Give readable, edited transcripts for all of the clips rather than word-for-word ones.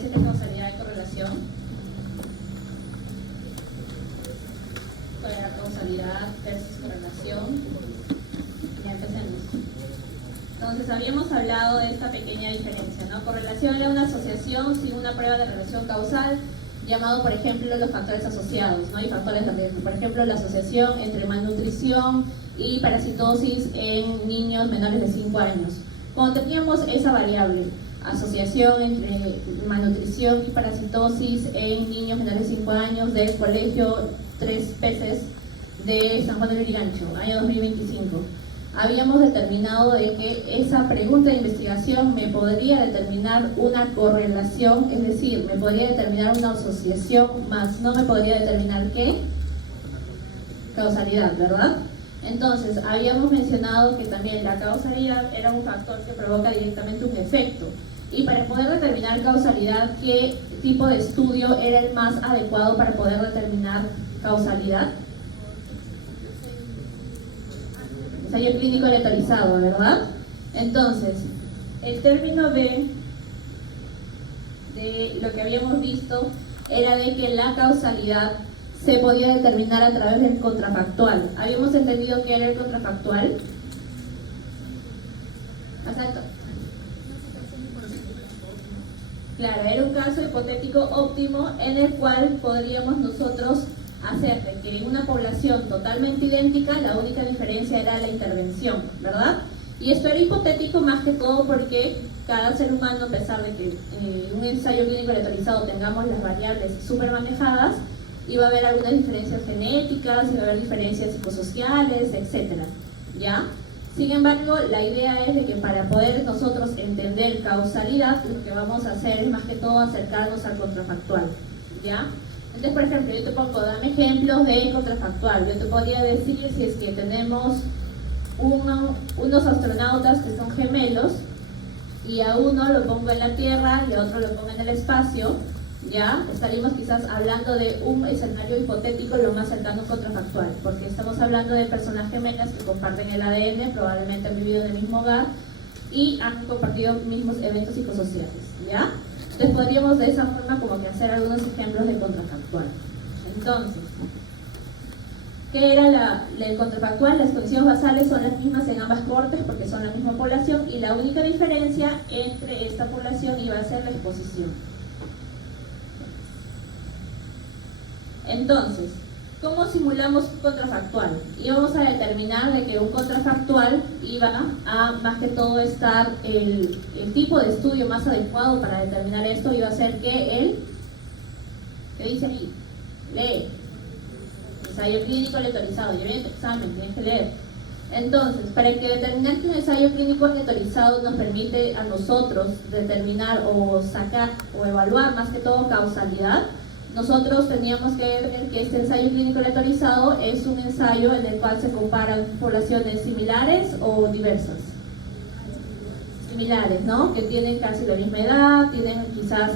diferencia entre causalidad y correlación? ¿Cuál es la causalidad versus correlación? Ya empecemos. Entonces, habíamos hablado de esta pequeña diferencia, ¿no? Correlación era una asociación sin una prueba de relación causal, llamado, por ejemplo, los factores asociados, ¿no? Y factores de riesgo. Por ejemplo, la asociación entre malnutrición y parasitosis en niños menores de 5 años. Cuando teníamos esa variable, asociación entre malnutrición y parasitosis en niños menores de 5 años del colegio 3 Peces de San Juan de Lurigancho, año 2025. Habíamos determinado de que esa pregunta de investigación me podría determinar una correlación, es decir, me podría determinar una asociación, más no me podría determinar ¿qué? Causalidad, ¿verdad? Entonces, habíamos mencionado que también la causalidad era un factor que provoca directamente un efecto. Y para poder determinar causalidad, ¿qué tipo de estudio era el más adecuado para poder determinar causalidad? Ensayo clínico aleatorizado, ¿verdad? Entonces, el término de lo que habíamos visto era de que la causalidad se podía determinar a través del contrafactual. ¿Habíamos entendido qué era el contrafactual? Exacto. Claro, era un caso hipotético óptimo en el cual podríamos nosotros hacer de que en una población totalmente idéntica la única diferencia era la intervención, ¿verdad? Y esto era hipotético más que todo porque cada ser humano, a pesar de que en un ensayo clínico aleatorizado tengamos las variables súper manejadas, iba a haber algunas diferencias genéticas, iba a haber diferencias psicosociales, etcétera, ¿ya? Sin embargo, la idea es de que para poder nosotros entender causalidad, lo que vamos a hacer es más que todo acercarnos al contrafactual, ¿ya? Entonces, por ejemplo, yo te pongo, dame ejemplos de contrafactual. Yo te podría decir si es que tenemos unos astronautas que son gemelos y a uno lo pongo en la Tierra y a otro lo pongo en el espacio, ya estaríamos quizás hablando de un escenario hipotético lo más cercano contrafactual, porque estamos hablando de personas gemelas que comparten el ADN, probablemente han vivido en el mismo hogar y han compartido mismos eventos psicosociales, ¿ya? Entonces podríamos de esa forma como que hacer algunos ejemplos de contrafactual. Entonces, ¿qué era el contrafactual? Las condiciones basales son las mismas en ambas cortes porque son la misma población y la única diferencia entre esta población iba a ser la exposición. Entonces, ¿cómo simulamos un contrafactual? Íbamos a determinar de que un contrafactual iba a, más que todo, estar el tipo de estudio más adecuado para determinar esto iba a ser que ¿qué dice ahí? Lee. Ensayo clínico aleatorizado. Ya viene tu examen, tienes que leer. Entonces, para que determinar que un ensayo clínico aleatorizado nos permite a nosotros determinar o sacar o evaluar más que todo causalidad, nosotros teníamos que ver que este ensayo clínico aleatorizado es un ensayo en el cual se comparan poblaciones similares o diversas. Similares, ¿no? Que tienen casi la misma edad, tienen quizás,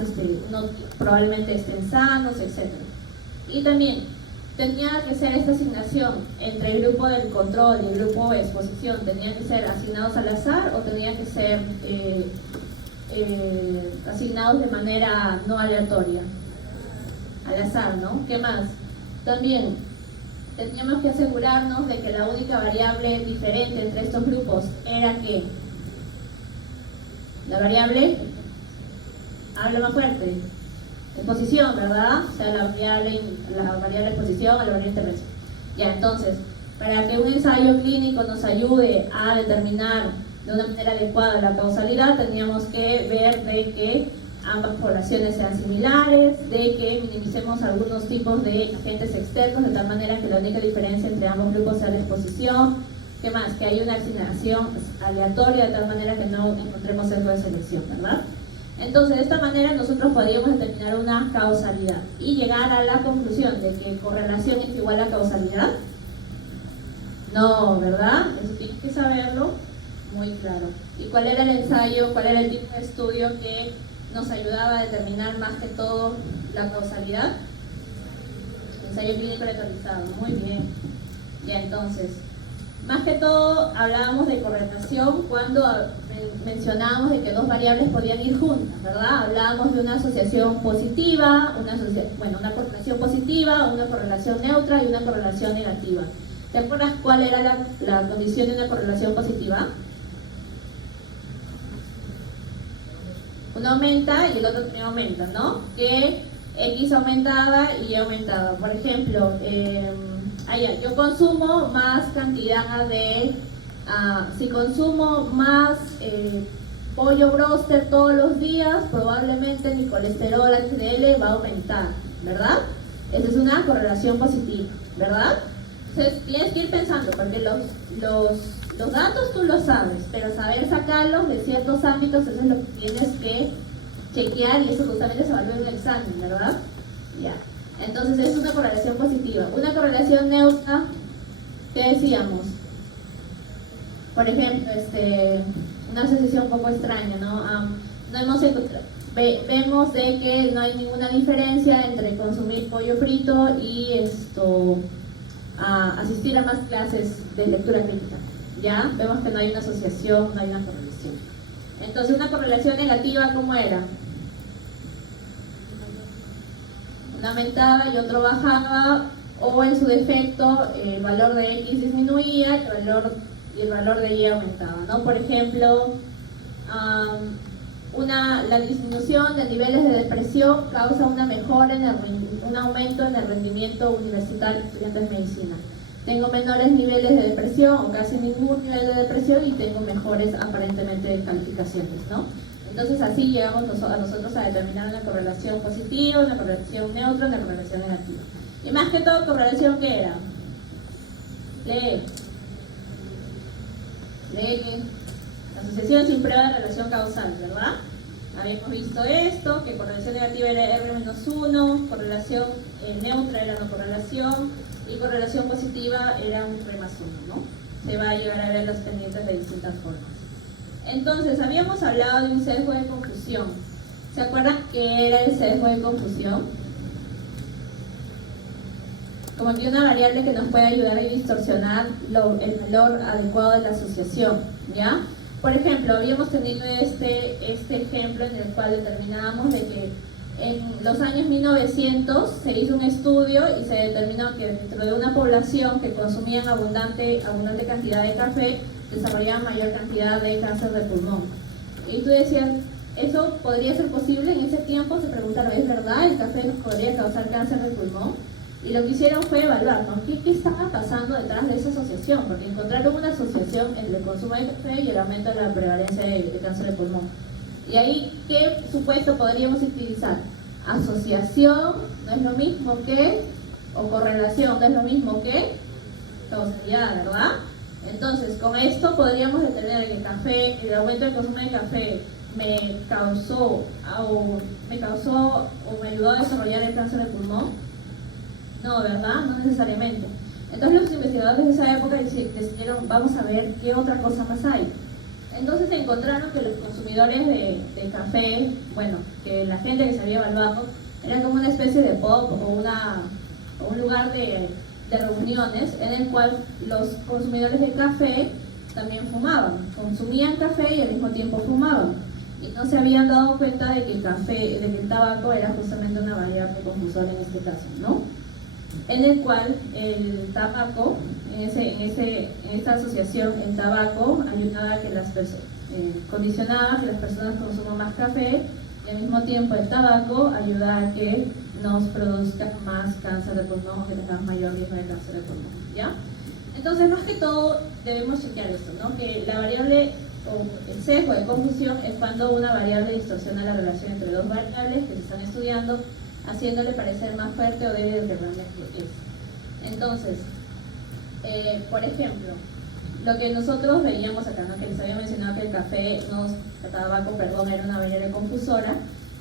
probablemente estén sanos, etc. Y también tenía que ser esta asignación entre el grupo del control y el grupo de exposición, tenían que ser asignados al azar o tenían que ser asignados de manera no aleatoria. Al azar, ¿no? ¿Qué más? También teníamos que asegurarnos de que la única variable diferente entre estos grupos era que la variable, habla más fuerte, exposición, ¿verdad? O sea, la variable exposición a la variable intervención. Ya, entonces, para que un ensayo clínico nos ayude a determinar de una manera adecuada la causalidad, teníamos que ver de que ambas poblaciones sean similares, de que minimicemos algunos tipos de agentes externos de tal manera que la única diferencia entre ambos grupos sea la exposición. ¿Qué más? Que haya una asignación aleatoria de tal manera que no encontremos sesgo de selección, ¿verdad? Entonces, de esta manera nosotros podríamos determinar una causalidad y llegar a la conclusión de que correlación es igual a causalidad. No, ¿verdad? Eso tienes que saberlo muy claro. ¿Y cuál era el ensayo? ¿Cuál era el tipo de estudio que nos ayudaba a determinar más que todo la causalidad? Ensayo clínico aleatorizado. Muy bien. Ya, entonces, más que todo hablábamos de correlación cuando mencionábamos de que dos variables podían ir juntas, ¿verdad? Hablábamos de una asociación positiva, una correlación positiva, una correlación neutra y una correlación negativa. ¿Te acuerdas cuál era la condición de una correlación positiva? Uno aumenta y el otro también aumenta, ¿no? Que X aumentaba y Y aumentaba. Por ejemplo, yo consumo más cantidad de... si consumo más pollo broster todos los días, probablemente mi colesterol HDL va a aumentar, ¿verdad? Esa es una correlación positiva, ¿verdad? Entonces tienes que ir pensando, porque los datos tú los sabes, pero saber sacarlos de ciertos ámbitos, eso es lo que tienes que chequear y eso justamente se evalúa en un examen, ¿verdad? Ya. Entonces es una correlación positiva. Una correlación neutra, ¿qué decíamos? Por ejemplo, una asociación un poco extraña, ¿no? No hemos encontrado, vemos de que no hay ninguna diferencia entre consumir pollo frito y asistir a más clases de lectura crítica. ¿Ya? Vemos que no hay una asociación, no hay una correlación. Entonces, una correlación negativa, ¿cómo era? Una aumentaba y otro bajaba, o en su defecto, el valor de X disminuía y el valor de Y aumentaba, ¿no? Por ejemplo, la disminución de niveles de depresión causa una mejora un aumento en el rendimiento universitario de estudiantes de medicina. Tengo menores niveles de depresión o casi ningún nivel de depresión y tengo mejores aparentemente calificaciones, ¿no? Entonces así llegamos nosotros a determinar una correlación positiva, una correlación neutra, una correlación negativa. Y más que todo, ¿correlación qué era? Lee. Asociación sin prueba de relación causal, ¿verdad? Habíamos visto esto, que correlación negativa era R-1, correlación neutra era no correlación, y correlación positiva era un R+1, ¿no? Se va a llegar a ver los pendientes de distintas formas. Entonces, habíamos hablado de un sesgo de confusión. ¿Se acuerdan qué era el sesgo de confusión? Como que una variable que nos puede ayudar a distorsionar el valor adecuado de la asociación, ¿ya? Por ejemplo, habíamos tenido este ejemplo en el cual determinábamos de que en los años 1900 se hizo un estudio y se determinó que dentro de una población que consumía abundante cantidad de café, desarrollaba mayor cantidad de cáncer de pulmón. Y tú decías, ¿eso podría ser posible? En ese tiempo se preguntaron, ¿es verdad? ¿El café nos podría causar cáncer de pulmón? Y lo que hicieron fue evaluar, ¿no? ¿Qué estaba pasando detrás de esa asociación? Porque encontraron una asociación entre el consumo de café y el aumento de la prevalencia de cáncer de pulmón. Y ahí, ¿qué supuesto podríamos utilizar? Asociación no es lo mismo que, o correlación no es lo mismo que causalidad, ¿verdad? Entonces, con esto podríamos determinar que el aumento del consumo de café me causó o me ayudó a desarrollar el cáncer de pulmón. No, ¿verdad? No necesariamente. Entonces los investigadores de esa época decidieron, vamos a ver qué otra cosa más hay. Entonces encontraron que los consumidores de café, que la gente que se había evaluado, eran como una especie de pub o un lugar de reuniones en el cual los consumidores de café también fumaban, consumían café y al mismo tiempo fumaban. Y no se habían dado cuenta de que el tabaco era justamente una variable confusora en este caso, ¿no? En el cual el tabaco, en esta asociación, el tabaco ayudaba a que condicionaba que las personas consuman más café y al mismo tiempo el tabaco ayuda a que nos produzca más cáncer de pulmón o que tengamos mayor riesgo de cáncer de pulmón, ¿ya? Entonces, más que todo, debemos chequear esto, ¿no? Que la variable o el sesgo de confusión es cuando una variable distorsiona la relación entre dos variables que se están estudiando, haciéndole parecer más fuerte o débil de lo que realmente es. Entonces, por ejemplo, lo que nosotros veíamos acá, ¿no? Que les había mencionado que el tabaco, era una variable confusora,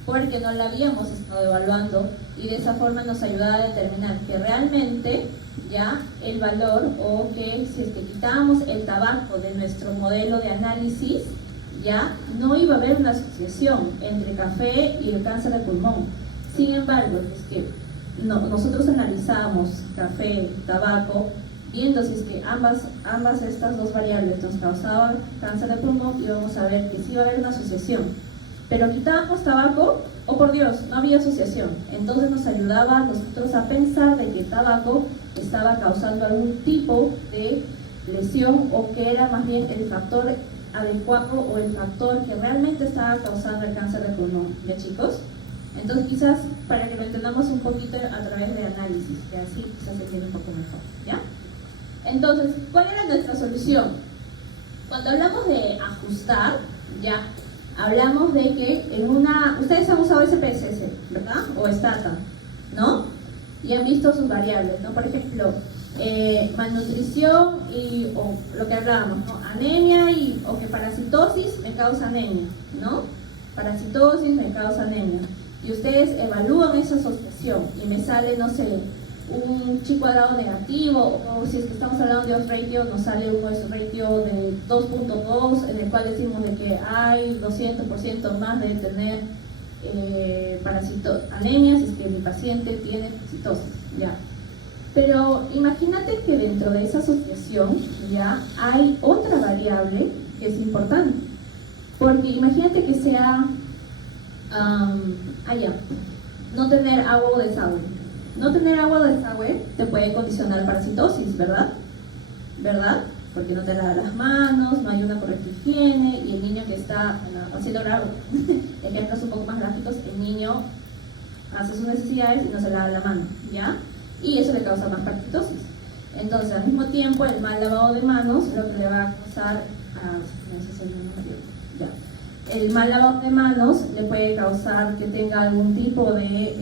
porque no la habíamos estado evaluando y de esa forma nos ayudaba a determinar que realmente ya el valor, o que si es que quitábamos el tabaco de nuestro modelo de análisis, ya no iba a haber una asociación entre café y el cáncer de pulmón. Sin embargo, es que nosotros analizamos café, tabaco viendo si es que ambas estas dos variables nos causaban cáncer de pulmón, íbamos a ver que sí iba a haber una asociación. Pero quitábamos tabaco, oh por Dios, no había asociación. Entonces nos ayudaba a nosotros a pensar de que el tabaco estaba causando algún tipo de lesión, o que era más bien el factor adecuado o el factor que realmente estaba causando el cáncer de pulmón. ¿Ya, chicos? Entonces quizás para que lo entendamos un poquito a través de análisis, que así quizás se entiende un poco mejor, ¿ya? Entonces, ¿cuál era nuestra solución? Cuando hablamos de ajustar, ya, hablamos de que en una... Ustedes han usado SPSS, ¿verdad? O STATA, ¿no? Y han visto sus variables, ¿no? Por ejemplo, malnutrición o lo que hablábamos, ¿no? Anemia o que parasitosis me causa anemia, ¿no? Parasitosis me causa anemia. Y ustedes evalúan esa asociación y me sale, no sé, un chi cuadrado negativo, o si es que estamos hablando de odds ratio, nos sale un odds ratio de 2.2, en el cual decimos de que hay 200% más de tener anemia si es que mi paciente tiene parasitosis, ¿ya? Pero imagínate que dentro de esa asociación ya hay otra variable que es importante, porque imagínate que sea no tener agua o desagüe. No tener agua o desagüe te puede condicionar parasitosis, ¿verdad? ¿Verdad? Porque no te lavas las manos, no hay una correcta higiene, y el niño que está haciendo ejemplos un poco más gráficos, el niño hace sus necesidades y no se lava la mano, ¿ya? Y eso le causa más parasitosis. Entonces, al mismo tiempo, el mal lavado de manos lo que le va a causar el mal lavado de manos le puede causar que tenga algún tipo de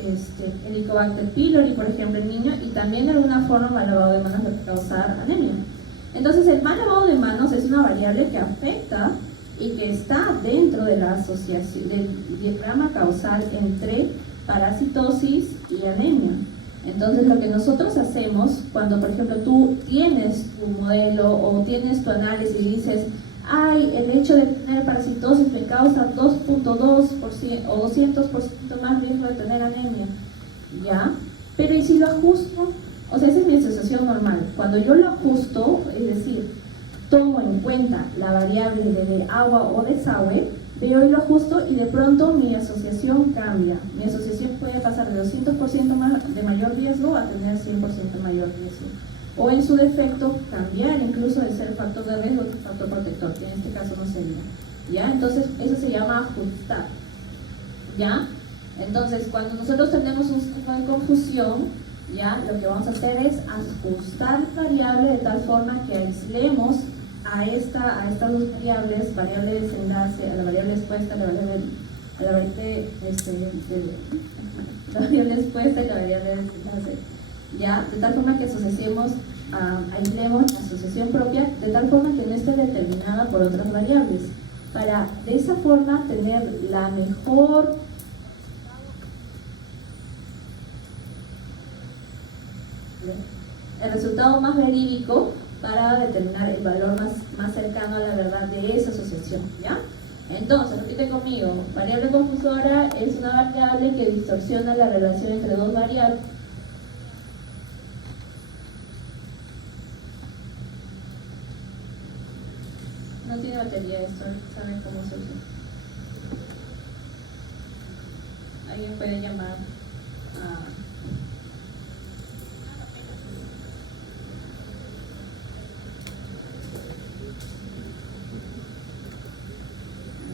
Helicobacter pylori, por ejemplo, el niño, y también de alguna forma el mal lavado de manos le puede causar anemia. Entonces, el mal lavado de manos es una variable que afecta y que está dentro de la asociación del diagrama causal entre parasitosis y anemia. Entonces, lo que nosotros hacemos cuando, por ejemplo, tú tienes tu modelo o tienes tu análisis y dices, ay, el hecho de tener parasitosis me causa 2.2% o 200% más riesgo de tener anemia, ¿ya? Pero ¿y si lo ajusto? O sea, esa es mi asociación normal. Cuando yo lo ajusto, es decir, tomo en cuenta la variable de agua o desagüe, veo y lo ajusto y de pronto mi asociación cambia. Mi asociación puede pasar de 200% más de mayor riesgo a tener 100% mayor riesgo. O en su defecto, cambiar incluso de ser factor de riesgo a factor protector, que en este caso no sería. ¿Ya? Entonces, eso se llama ajustar. ¿Ya? Entonces, cuando nosotros tenemos un tipo de confusión, ¿ya? Lo que vamos a hacer es ajustar la variable de tal forma que aislemos a estas dos variables, variable de desenlace, a la variable expuesta, a la variable expuesta y la variable de desenlace. ¿Ya? De tal forma que aislemos la asociación propia, de tal forma que no esté determinada por otras variables, para de esa forma tener la mejor el resultado más verídico para determinar el valor más cercano a la verdad de esa asociación, ¿ya? Entonces, repite conmigo, variable confusora es una variable que distorsiona la relación entre dos variables. No tiene batería esto, ¿saben cómo se usa? Alguien puede llamar a...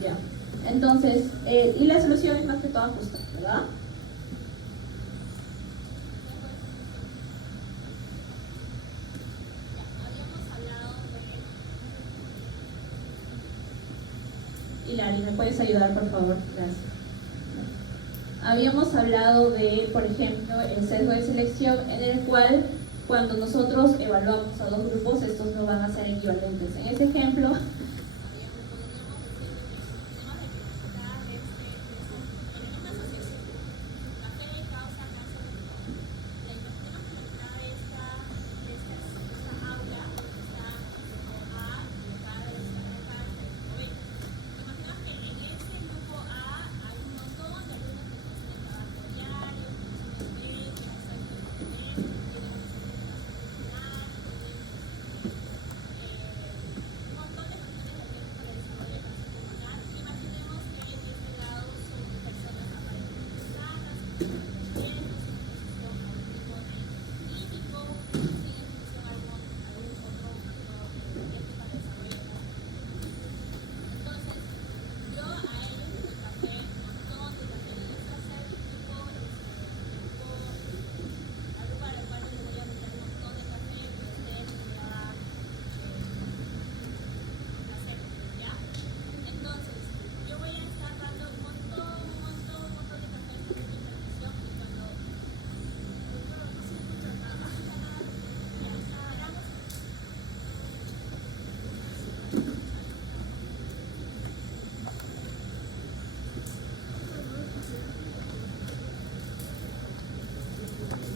Ya. Entonces, y la solución es más que todo ajustar, ¿verdad? Hilary, ¿me puedes ayudar, por favor? Gracias. Habíamos hablado de, por ejemplo, el sesgo de selección, en el cual cuando nosotros evaluamos a dos grupos, estos no van a ser equivalentes. En ese ejemplo,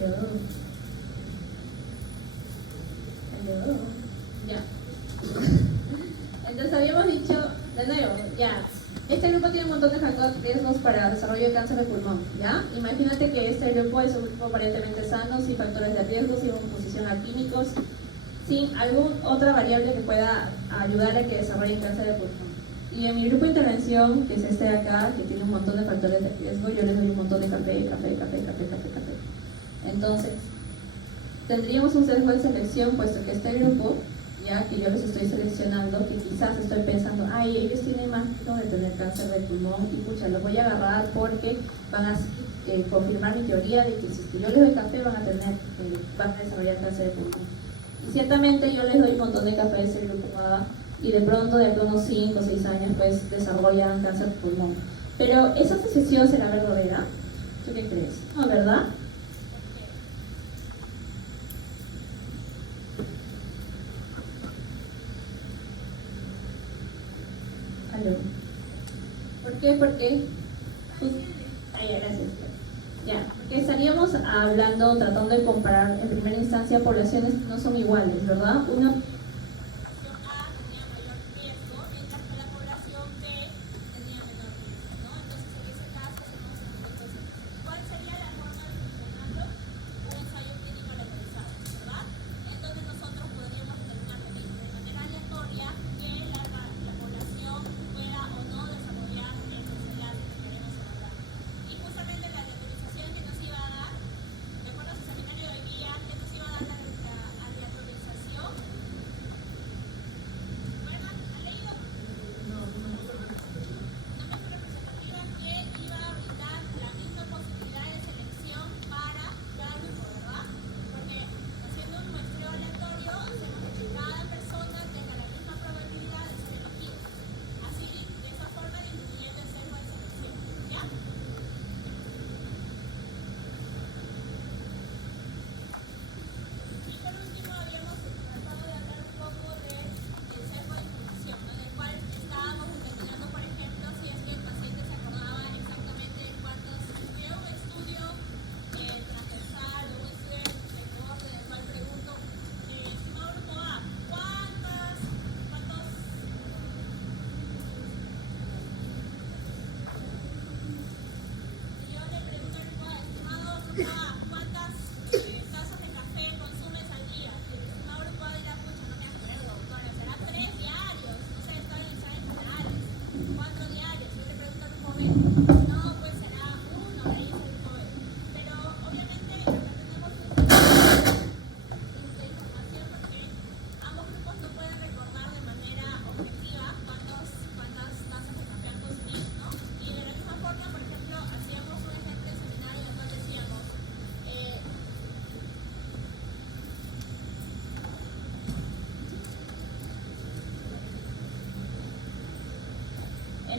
Hello. Ya. Entonces habíamos dicho, de nuevo, ya. Este grupo tiene un montón de factores riesgos para el desarrollo de cáncer de pulmón, ¿ya? Imagínate que este grupo es un grupo aparentemente sano, sin factores de riesgo, sin oposición a químicos, sin alguna otra variable que pueda ayudar a que desarrolle cáncer de pulmón. Y en mi grupo de intervención, que es este de acá, que tiene un montón de factores de riesgo, yo les doy un montón de café. Entonces, tendríamos un sesgo de selección, puesto que este grupo, ya que yo los estoy seleccionando, que quizás estoy pensando, ay, ellos tienen más riesgo de tener cáncer de pulmón, y pucha, los voy a agarrar porque van a confirmar mi teoría de que si yo les doy café van a desarrollar cáncer de pulmón. Y ciertamente yo les doy un montón de café de ese grupo A, y de pronto, de unos 5 o 6 años, pues desarrollan cáncer de pulmón. Pero, ¿esa asociación será verdadera? ¿Tú qué crees? No, ¿verdad? ¿Aló? ¿Por qué? Porque gracias. Ya, porque estaríamos hablando, tratando de comparar en primera instancia poblaciones que no son iguales, ¿verdad? Una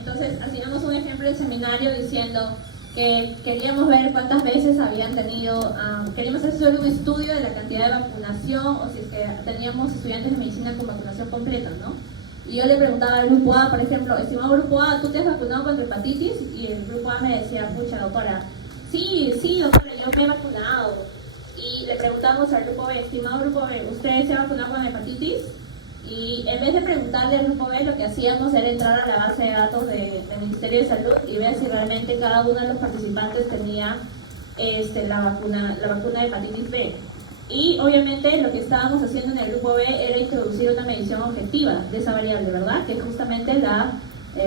Entonces, hacíamos un ejemplo de seminario diciendo que queríamos ver cuántas veces habían tenido, queríamos hacer solo un estudio de la cantidad de vacunación, o si es que teníamos estudiantes de medicina con vacunación completa, ¿no? Y yo le preguntaba al grupo A, por ejemplo, estimado grupo A, ¿tú te has vacunado contra hepatitis? Y el grupo A me decía, pucha, doctora, sí, doctora, yo me he vacunado. Y le preguntamos al grupo B, estimado grupo B, ¿usted se ha vacunado con hepatitis? Y en vez de preguntarle al grupo B, lo que hacíamos era entrar a la base de datos del Ministerio de Salud y ver si realmente cada uno de los participantes tenía la vacuna de hepatitis B. Y obviamente lo que estábamos haciendo en el grupo B era introducir una medición objetiva de esa variable, ¿verdad? Que es justamente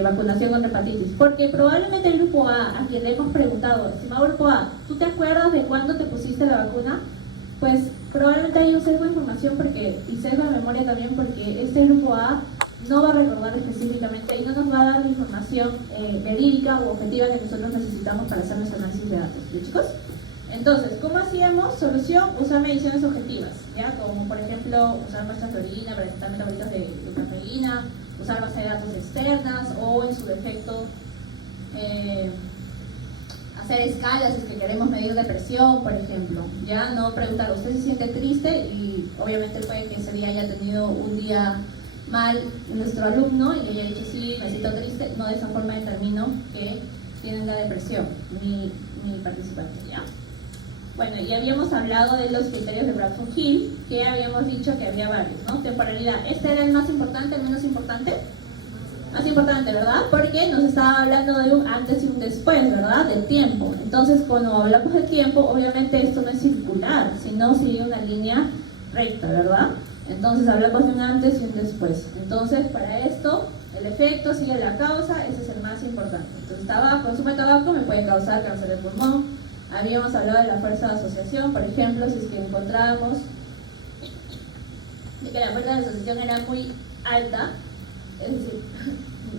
vacunación contra hepatitis, porque probablemente el grupo A quien le hemos preguntado, estimado grupo A, ¿tú te acuerdas de cuándo te pusiste la vacuna? Pues probablemente hay un sesgo de información y sesgo de memoria también, porque este grupo A no va a recordar específicamente y no nos va a dar la información verídica o objetiva que nosotros necesitamos para hacer nuestro análisis de datos. ¿Sí, chicos? Entonces, ¿cómo hacíamos? Solución, usar mediciones objetivas, ¿ya? Como por ejemplo, usar muestras de orina para detectar metabolitos de cafeína, usar base de datos externas o en su defecto hacer escalas si es que queremos medir depresión, por ejemplo. Ya no preguntar, ¿usted se siente triste? Y obviamente puede que ese día haya tenido un día mal nuestro alumno y le haya dicho sí, me siento triste. No, de esa forma determino que tienen la depresión mi participante, ¿ya? Bueno, y habíamos hablado de los criterios de Bradford-Hill, que habíamos dicho que había varios, ¿no? Temporalidad, ¿este era el más importante, el menos importante? Más importante, ¿verdad? Porque nos estaba hablando de un antes y un después, ¿verdad? Del tiempo. Entonces, cuando hablamos de tiempo, obviamente esto no es circular, sino sigue una línea recta, ¿verdad? Entonces, hablamos de un antes y un después. Entonces, para esto, el efecto sigue la causa, ese es el más importante. Entonces, consumo de tabaco me puede causar cáncer de pulmón. Habíamos hablado de la fuerza de asociación, por ejemplo, si es que encontramos de que la fuerza de asociación era muy alta, es decir,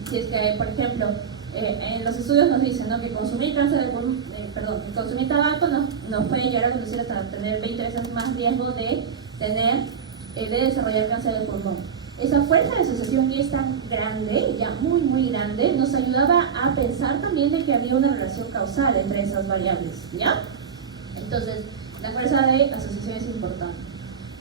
si es que, por ejemplo, en los estudios nos dicen, ¿no?, que consumir consumir tabaco nos puede llegar a conducir hasta tener 20 veces más riesgo de desarrollar cáncer de pulmón. Esa fuerza de asociación que es tan grande, ya muy muy grande, nos ayudaba a pensar también de que había una relación causal entre esas variables, ¿ya? Entonces, la fuerza de asociación es importante.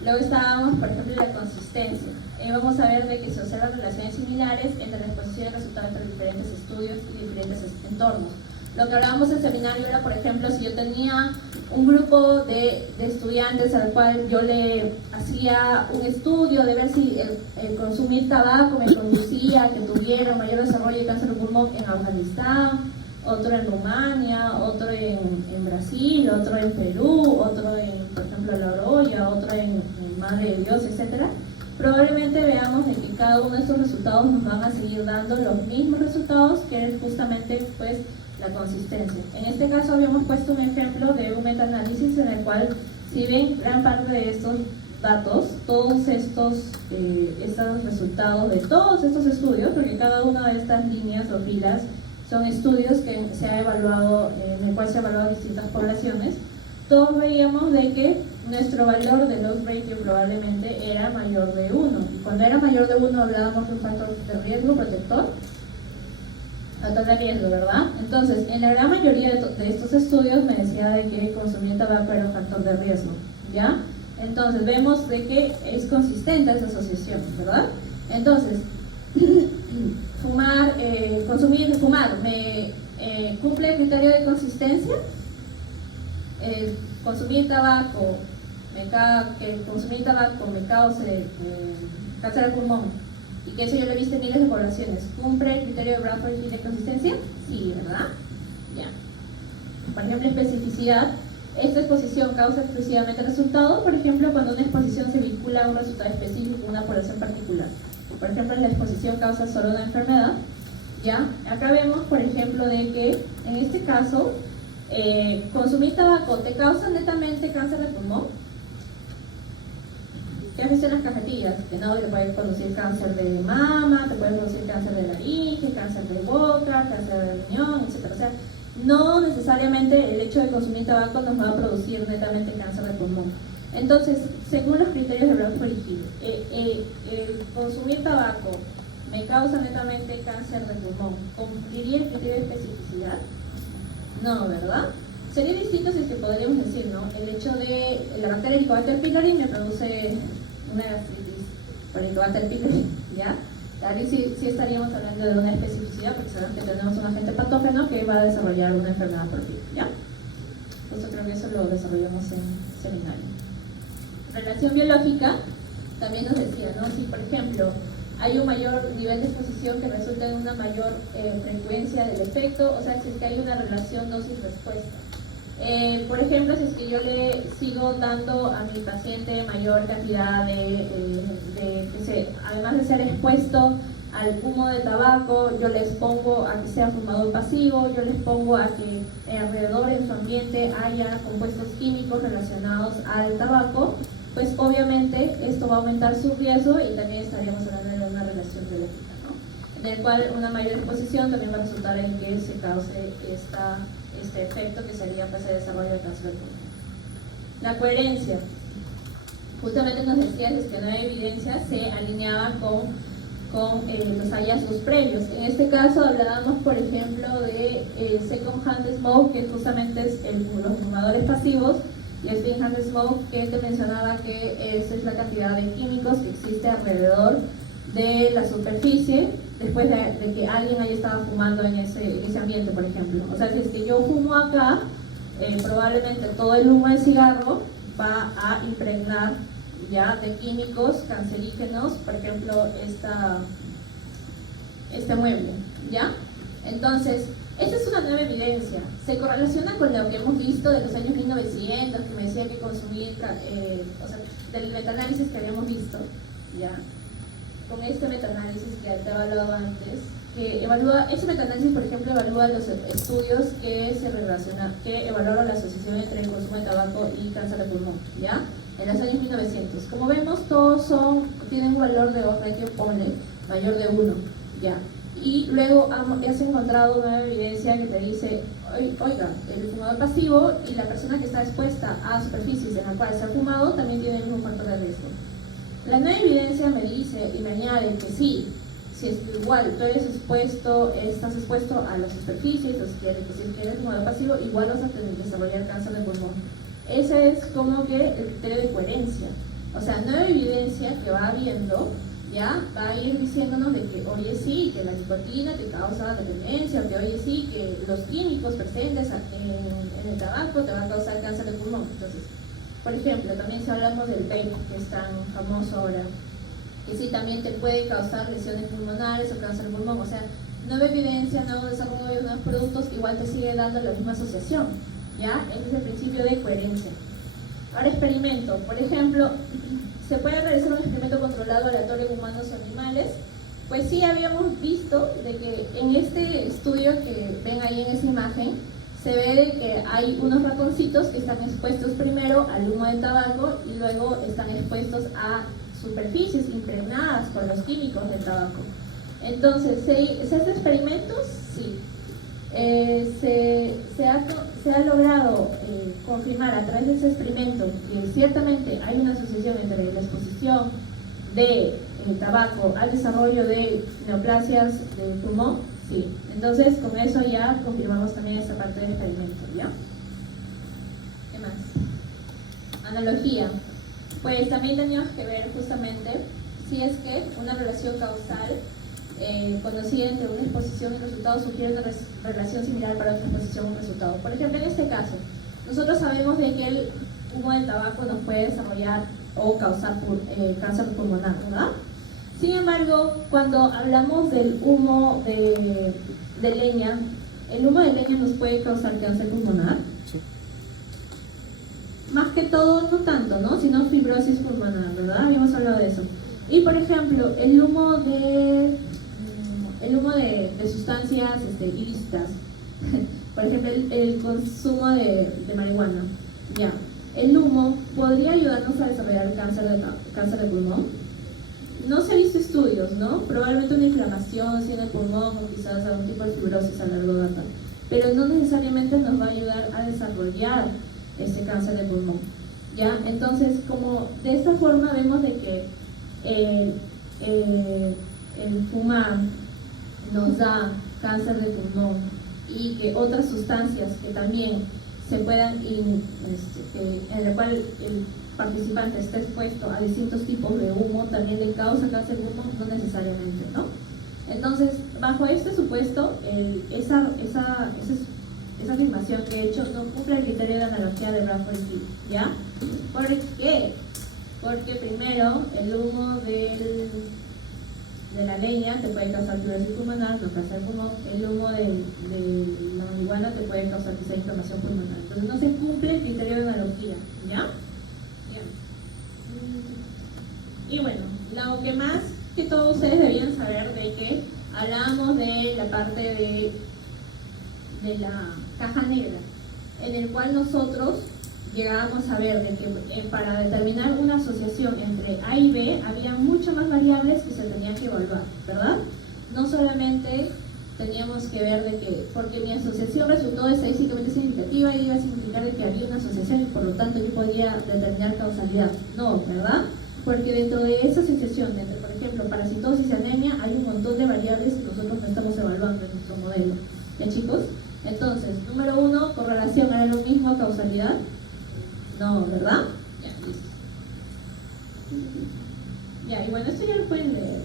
Luego estábamos, por ejemplo, en la consistencia. Vamos a ver de que se observan relaciones similares entre la exposición de resultados entre diferentes estudios y diferentes entornos. Lo que hablábamos en el seminario era, por ejemplo, si yo tenía un grupo de estudiantes al cual yo le hacía un estudio de ver si el consumir tabaco me conducía a que tuviera un mayor desarrollo de cáncer de pulmón en Afganistán, otro en Rumania, otro en Brasil, otro en Perú, otro en, por ejemplo, La Oroya, otro en Madre de Dios, etc. Probablemente veamos de que cada uno de estos resultados nos van a seguir dando los mismos resultados, que es justamente, pues, la consistencia. En este caso habíamos puesto un ejemplo de un metaanálisis en el cual, si bien gran parte de estos datos, todos estos resultados de todos estos estudios, porque cada una de estas líneas o filas son estudios que se ha evaluado, en el cual se ha evaluado distintas poblaciones, todos veíamos de que nuestro valor de loss ratio probablemente era mayor de 1. Y cuando era mayor de 1 hablábamos de un factor de riesgo protector, factor de riesgo, ¿verdad? Entonces, en la gran mayoría de estos estudios me decía de que consumir tabaco era un factor de riesgo, ¿ya? Entonces, vemos de que es consistente esa asociación, ¿verdad? Entonces, fumar, ¿me cumple el criterio de consistencia? Consumir tabaco, que consumir tabaco me cause cáncer de pulmón, y que eso yo lo he visto en miles de poblaciones, ¿cumple el criterio de Bradford-Hill de consistencia? Sí, ¿verdad? Ya. Por ejemplo, especificidad. Esta exposición causa exclusivamente resultados, por ejemplo, cuando una exposición se vincula a un resultado específico con una población particular. Por ejemplo, la exposición causa solo una enfermedad, ¿ya? Acá vemos, por ejemplo, de que en este caso, consumir tabaco te causa netamente cáncer de pulmón. ¿Qué dicen las cajetillas? Que no, te puede producir cáncer de mama, te puede producir cáncer de laringe, cáncer de boca, cáncer de riñón, etc. O sea, no necesariamente el hecho de consumir tabaco nos va a producir netamente cáncer de pulmón. Entonces, según los criterios de Bradford-Hill, el consumir tabaco me causa netamente cáncer de pulmón. ¿Cumpliría el criterio de especificidad? No, ¿verdad? Sería distinto si es que podríamos decir, ¿no? El hecho de la bacteria Helicobacter pylori me produce una gastritis por Helicobacter pylori, ¿ya? Ahí sí estaríamos hablando de una especificidad, porque sabemos que tenemos un agente patógeno que va a desarrollar una enfermedad por virus, ¿ya? Entonces creo que eso lo desarrollamos en seminario. Relación biológica, también nos decía, ¿no? Si por ejemplo hay un mayor nivel de exposición que resulta en una mayor frecuencia del efecto, o sea, si es que hay una relación dosis-respuesta. Por ejemplo, si es que yo le sigo dando a mi paciente mayor cantidad además de ser expuesto al humo de tabaco, yo les pongo a que sea fumador pasivo, yo les pongo a que alrededor en su ambiente haya compuestos químicos relacionados al tabaco, pues obviamente esto va a aumentar su riesgo y también estaríamos hablando de una relación biológica, ¿no? En el cual una mayor exposición también va a resultar en que se cause este efecto que sería pues, el desarrollo de cáncer de pulmón. La coherencia. Justamente nos decías que no hay evidencia, se alineaba con los hallazgos previos. En este caso hablábamos, por ejemplo, de second hand smoke, que justamente es los fumadores pasivos, y el third hand smoke, que te mencionaba que esa es la cantidad de químicos que existe alrededor de la superficie después de que alguien haya estado fumando en ese ambiente, por ejemplo. O sea, si es que yo fumo acá, probablemente todo el humo del cigarro va a impregnar ya de químicos cancerígenos, por ejemplo, este mueble, ¿ya? Entonces, esta es una nueva evidencia, se correlaciona con lo que hemos visto de los años 1900, que me decía que consumir, o sea, del metaanálisis que habíamos visto, ¿ya? Con este metaanálisis que te he evaluado antes, que evalúa, ese metaanálisis, por ejemplo, evalúa los estudios que se relacionan, que evaluaron la asociación entre el consumo de tabaco y cáncer de pulmón, ¿ya? En los años 1900. Como vemos, todos tienen un valor de odds ratio mayor de 1, ¿ya? Y luego has encontrado nueva evidencia que te dice, oiga, el fumador pasivo y la persona que está expuesta a superficies en las cuales se ha fumado también tiene el mismo factor de riesgo. La nueva evidencia me dice y me añade que sí, si es que igual tú estás expuesto a las superficies, o si eres fumador pasivo, igual vas a tener que desarrollar cáncer de pulmón. Ese es como que el criterio de coherencia. O sea, nueva evidencia que va habiendo, ya va a ir diciéndonos de que, oye, sí, que la nicotina te causa dependencia, o que, oye, sí, que los químicos presentes en el tabaco te van a causar cáncer de pulmón. Entonces, por ejemplo, también si hablamos del vape, que es tan famoso ahora, que sí también te puede causar lesiones pulmonares o cáncer de pulmón. O sea, nueva evidencia, nuevo desarrollo, nuevos productos, igual te sigue dando la misma asociación, ¿ya? Ese es el principio de coherencia. Ahora, experimento. Por ejemplo, ¿se puede realizar un experimento controlado aleatorio en humanos y animales? Pues sí, habíamos visto de que en este estudio que ven ahí en esa imagen, se ve de que hay unos ratoncitos que están expuestos primero al humo del tabaco y luego están expuestos a superficies impregnadas con los químicos del tabaco. Entonces, ¿se hacen experimentos? Sí. Se ha logrado confirmar a través de ese experimento que ciertamente hay una asociación entre la exposición de tabaco al desarrollo de neoplasias del pulmón. Sí. Entonces, con eso ya confirmamos también esa parte del experimento, ¿ya? ¿Qué más? Analogía. Pues también tenemos que ver justamente si es que una relación causal conocida entre una exposición y resultado sugiere una relación similar para otra exposición y resultado. Por ejemplo, en este caso, nosotros sabemos de que el humo del tabaco nos puede desarrollar o causar cáncer pulmonar, ¿verdad? Sin embargo, cuando hablamos del humo de leña, ¿el humo de leña nos puede causar cáncer pulmonar? Sí. Más que todo, no tanto, ¿no? Sino fibrosis pulmonar, ¿verdad? Habíamos hablado de eso. Y por ejemplo, el humo de sustancias ilícitas, por ejemplo, el consumo de marihuana, ya. El humo podría ayudarnos a desarrollar cáncer de pulmón. No se han visto estudios, ¿no? Probablemente una inflamación sí, en el pulmón o quizás algún tipo de fibrosis a largo data, pero no necesariamente nos va a ayudar a desarrollar este cáncer de pulmón, ¿ya? Entonces, como de esta forma vemos de que el fumar nos da cáncer de pulmón y que otras sustancias que también se puedan, en la cual el participante está expuesto a distintos tipos de humo, también le causa cáncer de pulmón, no necesariamente, ¿no? Entonces, bajo este supuesto, esa afirmación que he hecho no cumple el criterio de analogía de Bradford y Crick, ¿ya? ¿Por qué? Porque primero, el humo de la leña te puede causar fibrosis pulmonar, no cáncer de pulmón. El humo de la marihuana te puede causar quizá inflamación pulmonar. Entonces no se cumple el criterio de analogía, ¿ya? Bien. Y bueno, lo que más que todos ustedes debían saber ver de que hablábamos de la parte de la caja negra, en el cual nosotros llegábamos a ver de que para determinar una asociación entre A y B había mucho más variables que se tenían que evaluar, ¿verdad? No solamente teníamos que ver de que, porque mi asociación resultó estadísticamente significativa, iba a significar de que había una asociación y por lo tanto yo podía determinar causalidad. No, ¿verdad? Porque dentro de esa asociación, entre, por ejemplo, parasitosis y anemia, hay un montón de variables que nosotros no estamos evaluando en nuestro modelo. ¿Ya, chicos? Entonces, número 1, correlación, ¿era lo mismo a causalidad? No, ¿verdad? Ya, listo. Ya, y bueno, esto ya lo pueden leer.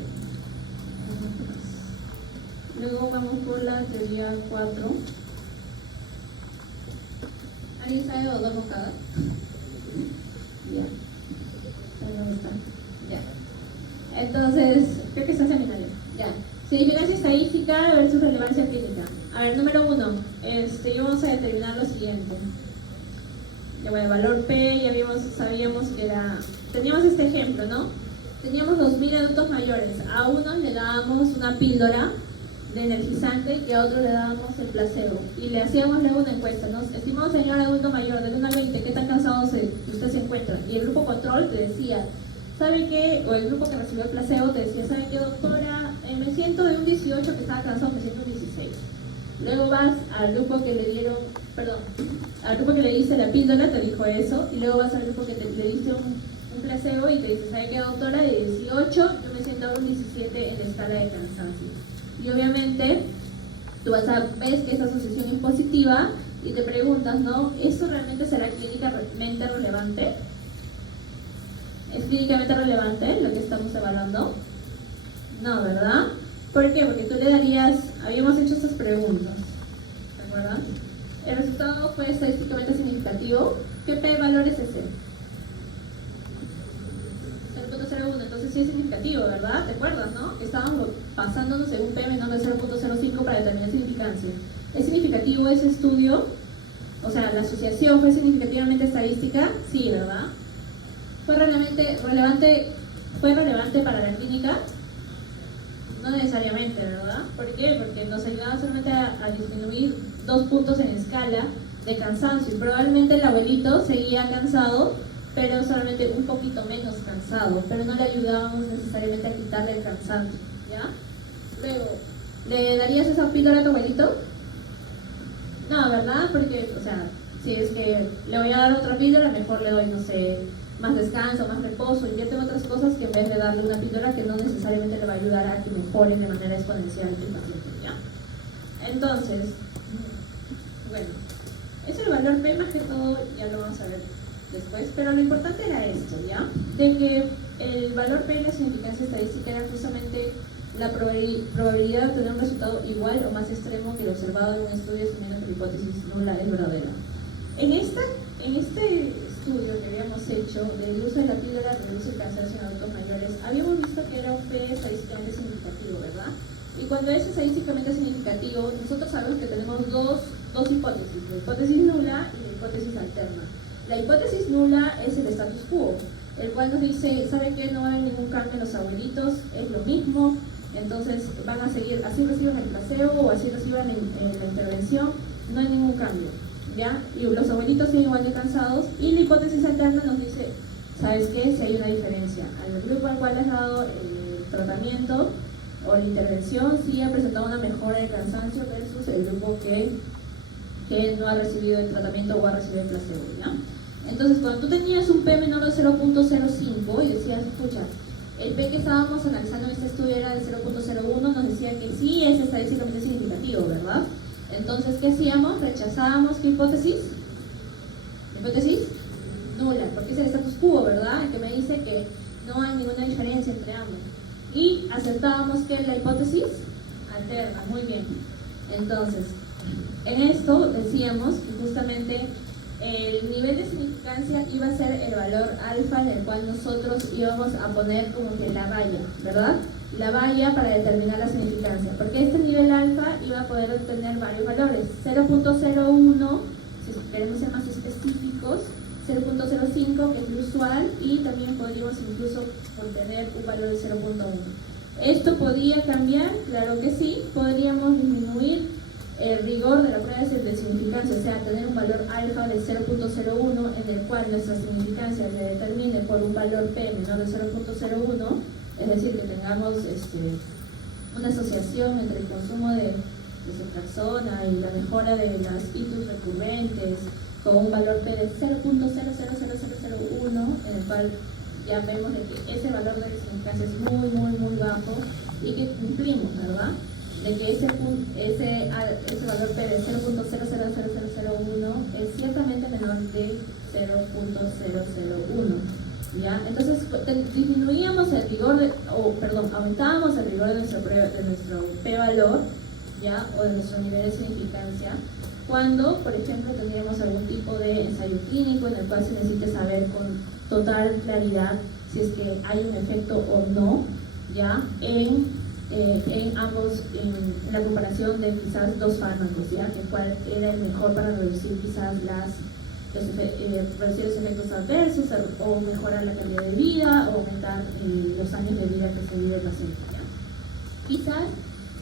Luego vamos por la teoría 4. ¿Alguien sabe Odor Moncada? Ya. ¿Dónde está? Ya. Entonces, creo que está seminario. Ya. Significancia estadística versus relevancia clínica. A ver, número 1. Vamos a determinar lo siguiente. Ya, bueno, el valor P, ya sabíamos que era... Teníamos este ejemplo, ¿no? Teníamos 2.000 adultos mayores. A unos le dábamos una píldora de energizante y a otros le dábamos el placebo. Y le hacíamos luego una encuesta, ¿no? Estimado señor adulto mayor, del 1 al 20, ¿qué tan cansado usted se encuentra? Y el grupo control te decía, ¿sabe qué? O el grupo que recibió el placebo te decía, ¿sabe qué, doctora? Me siento de un 18 que estaba cansado, me siento un 16. Luego vas al grupo que le dieron, al grupo que le diste la píldora, te dijo eso, y luego vas al grupo que le diste un placebo y te dice, ¿sabe qué, doctora? De 18, yo me siento un 17 en la escala de cansancio. Y obviamente, tú ves que esa asociación es positiva y te preguntas, ¿no? ¿Eso realmente será clínicamente relevante? ¿Es clínicamente relevante lo que estamos evaluando? No, ¿verdad? ¿Por qué? Porque tú le darías, habíamos hecho estas preguntas, ¿te acuerdas? El resultado fue estadísticamente significativo. ¿Qué p-valor es ese? 0.01, entonces sí es significativo, ¿verdad? ¿Te acuerdas, no? Que estábamos pasándonos en un p menor de 0.05 para determinar significancia. ¿Es significativo ese estudio? O sea, ¿la asociación fue significativamente estadística? Sí, ¿verdad? ¿Fue relevante para la clínica? No necesariamente, ¿verdad? ¿Por qué? Porque nos ayudaba solamente a disminuir 2 puntos en escala de cansancio y probablemente el abuelito seguía cansado, pero solamente un poquito menos cansado, pero no le ayudábamos necesariamente a quitarle el cansancio, ¿ya? Luego, ¿le darías esa píldora a tu abuelito? No, ¿verdad? Porque, o sea, si es que le voy a dar otra píldora, mejor le doy, no sé, más descanso, más reposo, invierte en otras cosas que en vez de darle una píldora que no necesariamente le va a ayudar a que mejore de manera exponencial el paciente, ¿ya? Entonces, bueno, eso el valor P más que todo ya lo vamos a ver después, pero lo importante era esto, ¿ya? De que el valor P en la significancia estadística era justamente la probabilidad de obtener un resultado igual o más extremo que lo observado en un estudio asumiendo que la hipótesis nula es verdadera. En este estudio que habíamos hecho del uso de la píldora reduce el cansancio en adultos mayores, habíamos visto que era un P estadísticamente significativo, ¿verdad? Y cuando es estadísticamente significativo, nosotros sabemos que tenemos dos hipótesis, la hipótesis nula y la hipótesis alterna. La hipótesis nula es el status quo, el cual nos dice, ¿sabe qué? No va a haber ningún cambio en los abuelitos, es lo mismo, entonces van a seguir, así reciban el placebo o así reciban la intervención, no hay ningún cambio, ¿ya? Y los abuelitos siguen igual de cansados, y la hipótesis alterna nos dice, ¿sabes qué? Si hay una diferencia, al grupo al cual has dado el tratamiento o la intervención, sí ha presentado una mejora de cansancio versus el grupo que no ha recibido el tratamiento o ha recibido el placebo, ¿ya? Entonces, cuando tú tenías un P menor de 0.05 y decías, escucha, el P que estábamos analizando en este estudio era de 0.01, nos decía que sí es estadísticamente significativo, ¿verdad? Entonces, ¿qué hacíamos? Rechazábamos ¿qué hipótesis? Hipótesis nula, porque es el status quo, ¿verdad? El que me dice que no hay ninguna diferencia entre ambos. Y aceptábamos que la hipótesis alterna, muy bien. Entonces, en esto decíamos que justamente el nivel de significancia iba a ser el valor alfa en el cual nosotros íbamos a poner como que la valla, ¿verdad? La valla para determinar la significancia, porque este nivel alfa iba a poder obtener varios valores, 0.01, si queremos ser más específicos, 0.05 que es lo usual, y también podríamos incluso obtener un valor de 0.1. ¿Esto podría cambiar? Claro que sí. Podríamos disminuir el rigor de la prueba de significancia, o sea, tener un valor alfa de 0.01 en el cual nuestra significancia se determine por un valor P menor de 0.01, es decir, que tengamos una asociación entre el consumo de su persona y la mejora de las ITUs recurrentes con un valor P de 0.000001, en el cual ya vemos de que ese valor de significancia es muy bajo y que cumplimos, ¿verdad? De que ese valor P de 0.000001 es ciertamente menor de 0.001, ¿ya? Entonces disminuíamos el rigor, aumentábamos el rigor de nuestro P-valor, ¿ya? O de nuestro nivel de significancia, cuando, por ejemplo, tendríamos algún tipo de ensayo clínico en el cual se necesite saber con total claridad si es que hay un efecto o no, ¿ya? En la comparación de quizás dos fármacos, ¿ya? Que cuál era el mejor para reducir quizás reducir los efectos adversos o mejorar la calidad de vida o aumentar los años de vida que se vive el paciente, ¿ya? Quizás,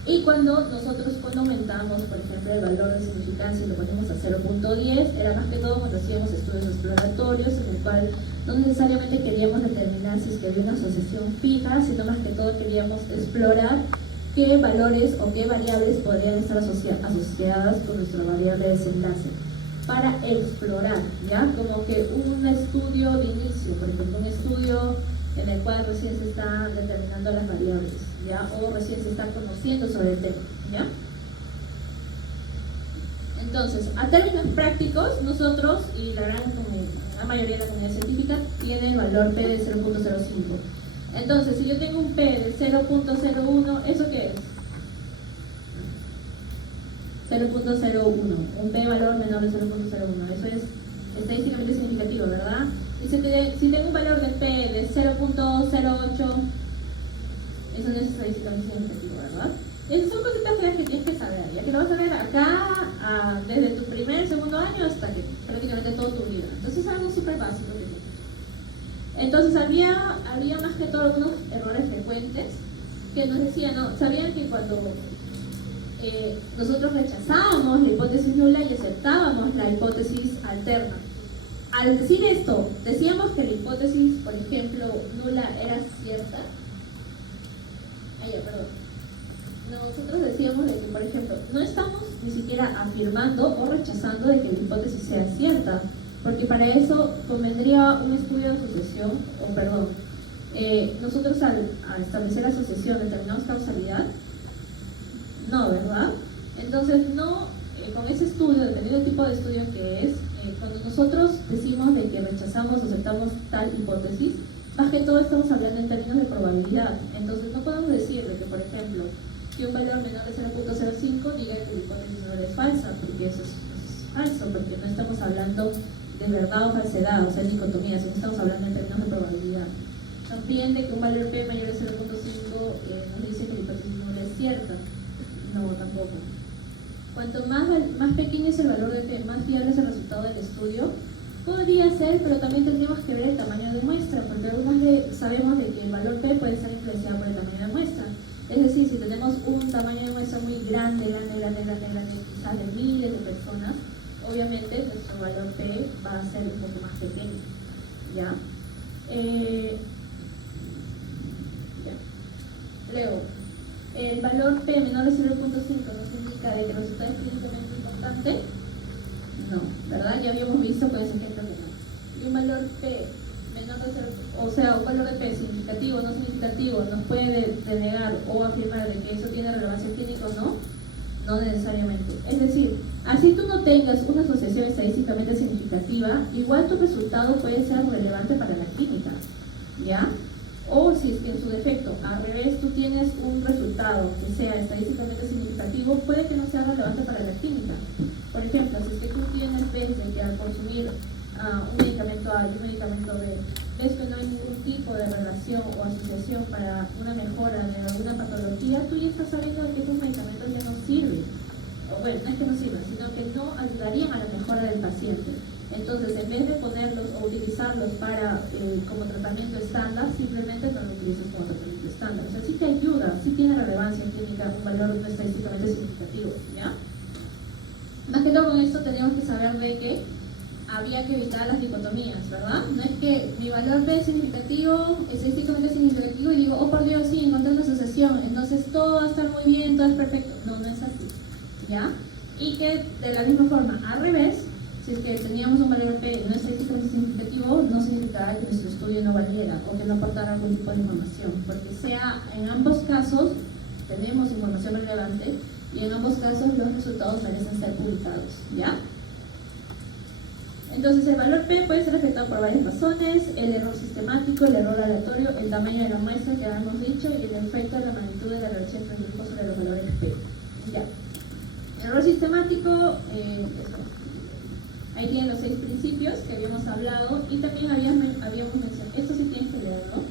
y cuando aumentamos, por ejemplo, el valor de significancia y lo ponemos a 0.10, era más que todo cuando hacíamos estudios exploratorios en el cual no necesariamente queríamos determinar si es que había una asociación fija, sino más que todo queríamos explorar qué valores o qué variables podrían estar asociadas con nuestra variable de desenlace, para explorar, ¿ya? Como que un estudio de inicio, por ejemplo, un estudio en el cual recién se están determinando las variables, ¿ya? O recién se está conociendo sobre el tema, ¿ya? Entonces, a términos prácticos, nosotros y la mayoría de la comunidad científica tiene el valor P de 0.05. Entonces, si yo tengo un P de 0.01, ¿eso qué es? 0.01, un P valor menor de 0.01, eso es estadísticamente significativo, ¿verdad? Y si tengo un valor de P de 0.08, eso no es estadísticamente significativo, ¿verdad? Esas son cositas que tienes que saber, ya que lo vas a ver acá desde tu segundo año hasta que prácticamente toda tu vida. Entonces es algo súper básico que tienes. Entonces había más que todo algunos errores frecuentes que nos decían, ¿no? Sabían que cuando nosotros rechazábamos la hipótesis nula y aceptábamos la hipótesis alterna. Al decir esto, decíamos que la hipótesis, por ejemplo, nula era cierta. Nosotros decíamos de que, por ejemplo, no estamos ni siquiera afirmando o rechazando de que la hipótesis sea cierta, porque para eso convendría un estudio de asociación, nosotros al establecer asociación determinamos causalidad. No, ¿verdad? Entonces, con ese estudio, dependiendo del tipo de estudio que es, cuando nosotros decimos de que rechazamos o aceptamos tal hipótesis, más que todo estamos hablando en términos de probabilidad. Entonces, no podemos decir de que, por ejemplo, que un valor menor de 0.05 diga que la hipótesis no es falsa, porque eso es falso, porque no estamos hablando de verdad o falsedad, o sea, dicotomía, sino estamos hablando en términos de probabilidad. También de que un valor P mayor de 0.5 nos dice que la hipótesis no es cierta. No, tampoco. Cuanto más pequeño es el valor de P, más fiable es el resultado del estudio. Podría ser, pero también tendríamos que ver el tamaño de muestra, porque algunas veces sabemos de que el valor P puede estar influenciado por el tamaño de muestra. Es decir, si tenemos un tamaño de muestra muy grande, quizás de miles de personas, obviamente nuestro valor P va a ser un poco más pequeño, ¿ya? Luego, el valor P menor de 0.5 nos indica de que el resultado es clínicamente importante. No, ¿verdad? Ya habíamos visto con ese ejemplo que no. Y un valor P menor de 0, o sea, un valor de P significativo o no significativo, nos puede denegar o afirmar de que eso tiene relevancia clínica o no. No necesariamente. Es decir, así tú no tengas una asociación estadísticamente significativa, igual tu resultado puede ser relevante para la clínica, ¿ya? O si es que en su defecto, al revés, tú tienes un resultado que sea estadísticamente significativo, puede que no sea relevante para la clínica. Por ejemplo, si es que tú tienes, ves de que al consumir un medicamento A y un medicamento B, ves que no hay ningún tipo de relación o asociación para una mejora de alguna patología, tú ya estás sabiendo de que esos medicamentos ya no sirven. O bueno, no es que no sirvan, sino que no ayudarían a la mejora del paciente. Entonces, en vez de ponerlos o utilizarlos para como tratamiento estándar, simplemente no lo utilizas como tratamiento estándar. O sea, sí te ayuda, sí tiene relevancia clínica, un valor no estadísticamente significativo, ¿ya? Más que todo con esto tenemos que saber de que había que evitar las dicotomías, ¿verdad? No es que mi valor P es significativo, estadísticamente significativo, y digo, oh por Dios, sí, encontré una asociación, entonces todo va a estar muy bien, todo es perfecto. No, no es así, ¿ya? Y que de la misma forma, al revés, si es que teníamos un valor P no estadísticamente significativo, no significaba que nuestro estudio no valiera o que no aportara algún tipo de información, porque sea en ambos casos tenemos información relevante y en ambos casos los resultados merecen ser publicados, ¿ya? Entonces el valor P puede ser afectado por varias razones: el error sistemático, el error aleatorio, el tamaño de la muestra que habíamos dicho y el efecto de la magnitud de la relación entre el grupo sobre los valores P. Ya. Error sistemático, ahí tienen los 6 principios que habíamos hablado y también habíamos mencionado, esto sí tienes que leerlo.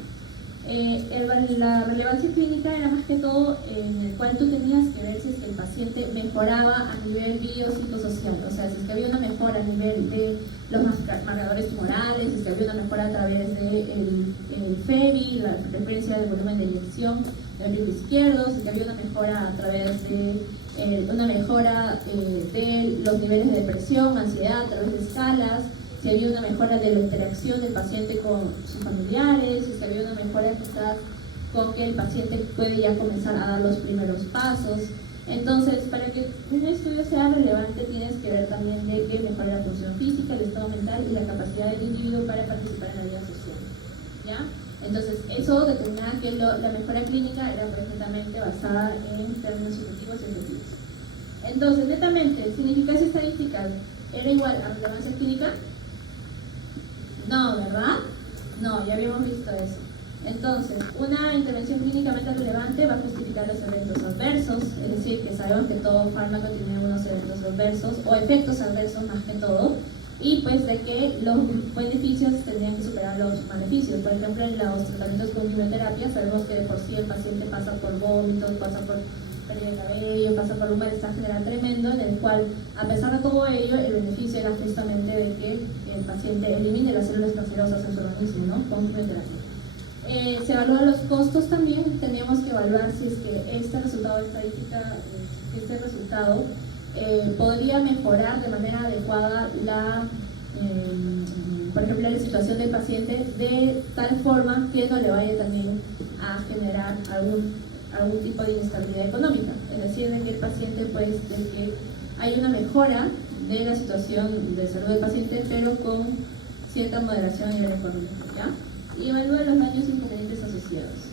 La relevancia clínica era más que todo en el cual tú tenías que ver si es que el paciente mejoraba a nivel biopsicosocial, o sea, si es que había una mejora a nivel de los marcadores tumorales, si es que había una mejora a través del FEBI, la frecuencia de volumen de inyección del libro izquierdo, si es que había una mejora a través de una mejora de los niveles de depresión, ansiedad a través de escalas, si había una mejora de la interacción del paciente con sus familiares, si había una mejora quizás con que el paciente puede ya comenzar a dar los primeros pasos. Entonces, para que un estudio sea relevante, tienes que ver también de que mejora la función física, el estado mental y la capacidad del individuo para participar en la vida social, ¿ya? Entonces, eso determinaba que la mejora clínica era perfectamente basada en términos subjetivos y objetivos. Entonces, netamente, ¿significancia estadística era igual a relevancia clínica? No, ¿verdad? No, ya habíamos visto eso. Entonces, una intervención clínicamente relevante va a justificar los eventos adversos, es decir, que sabemos que todo fármaco tiene unos eventos adversos o efectos adversos más que todo, y pues de que los beneficios tendrían que superar los maleficios. Por ejemplo, en los tratamientos con quimioterapia sabemos que de por sí el paciente pasa por vómitos, pasa por pérdida de cabello, pasa por un malestar general tremendo, en el cual, a pesar de todo ello, el beneficio era justamente de que el paciente elimine las células cancerosas en su organismo, ¿no? Con quimioterapia. Se evalúan los costos también, tenemos que evaluar si es que este resultado estadística, este resultado podría mejorar de manera adecuada por ejemplo, la situación del paciente de tal forma que no le vaya también a generar algún tipo de inestabilidad económica, es decir, de que el paciente, pues, de que hay una mejora de la situación de salud del paciente, pero con cierta moderación a nivel económico, ¿ya? Y evalúa los daños inconvenientes asociados.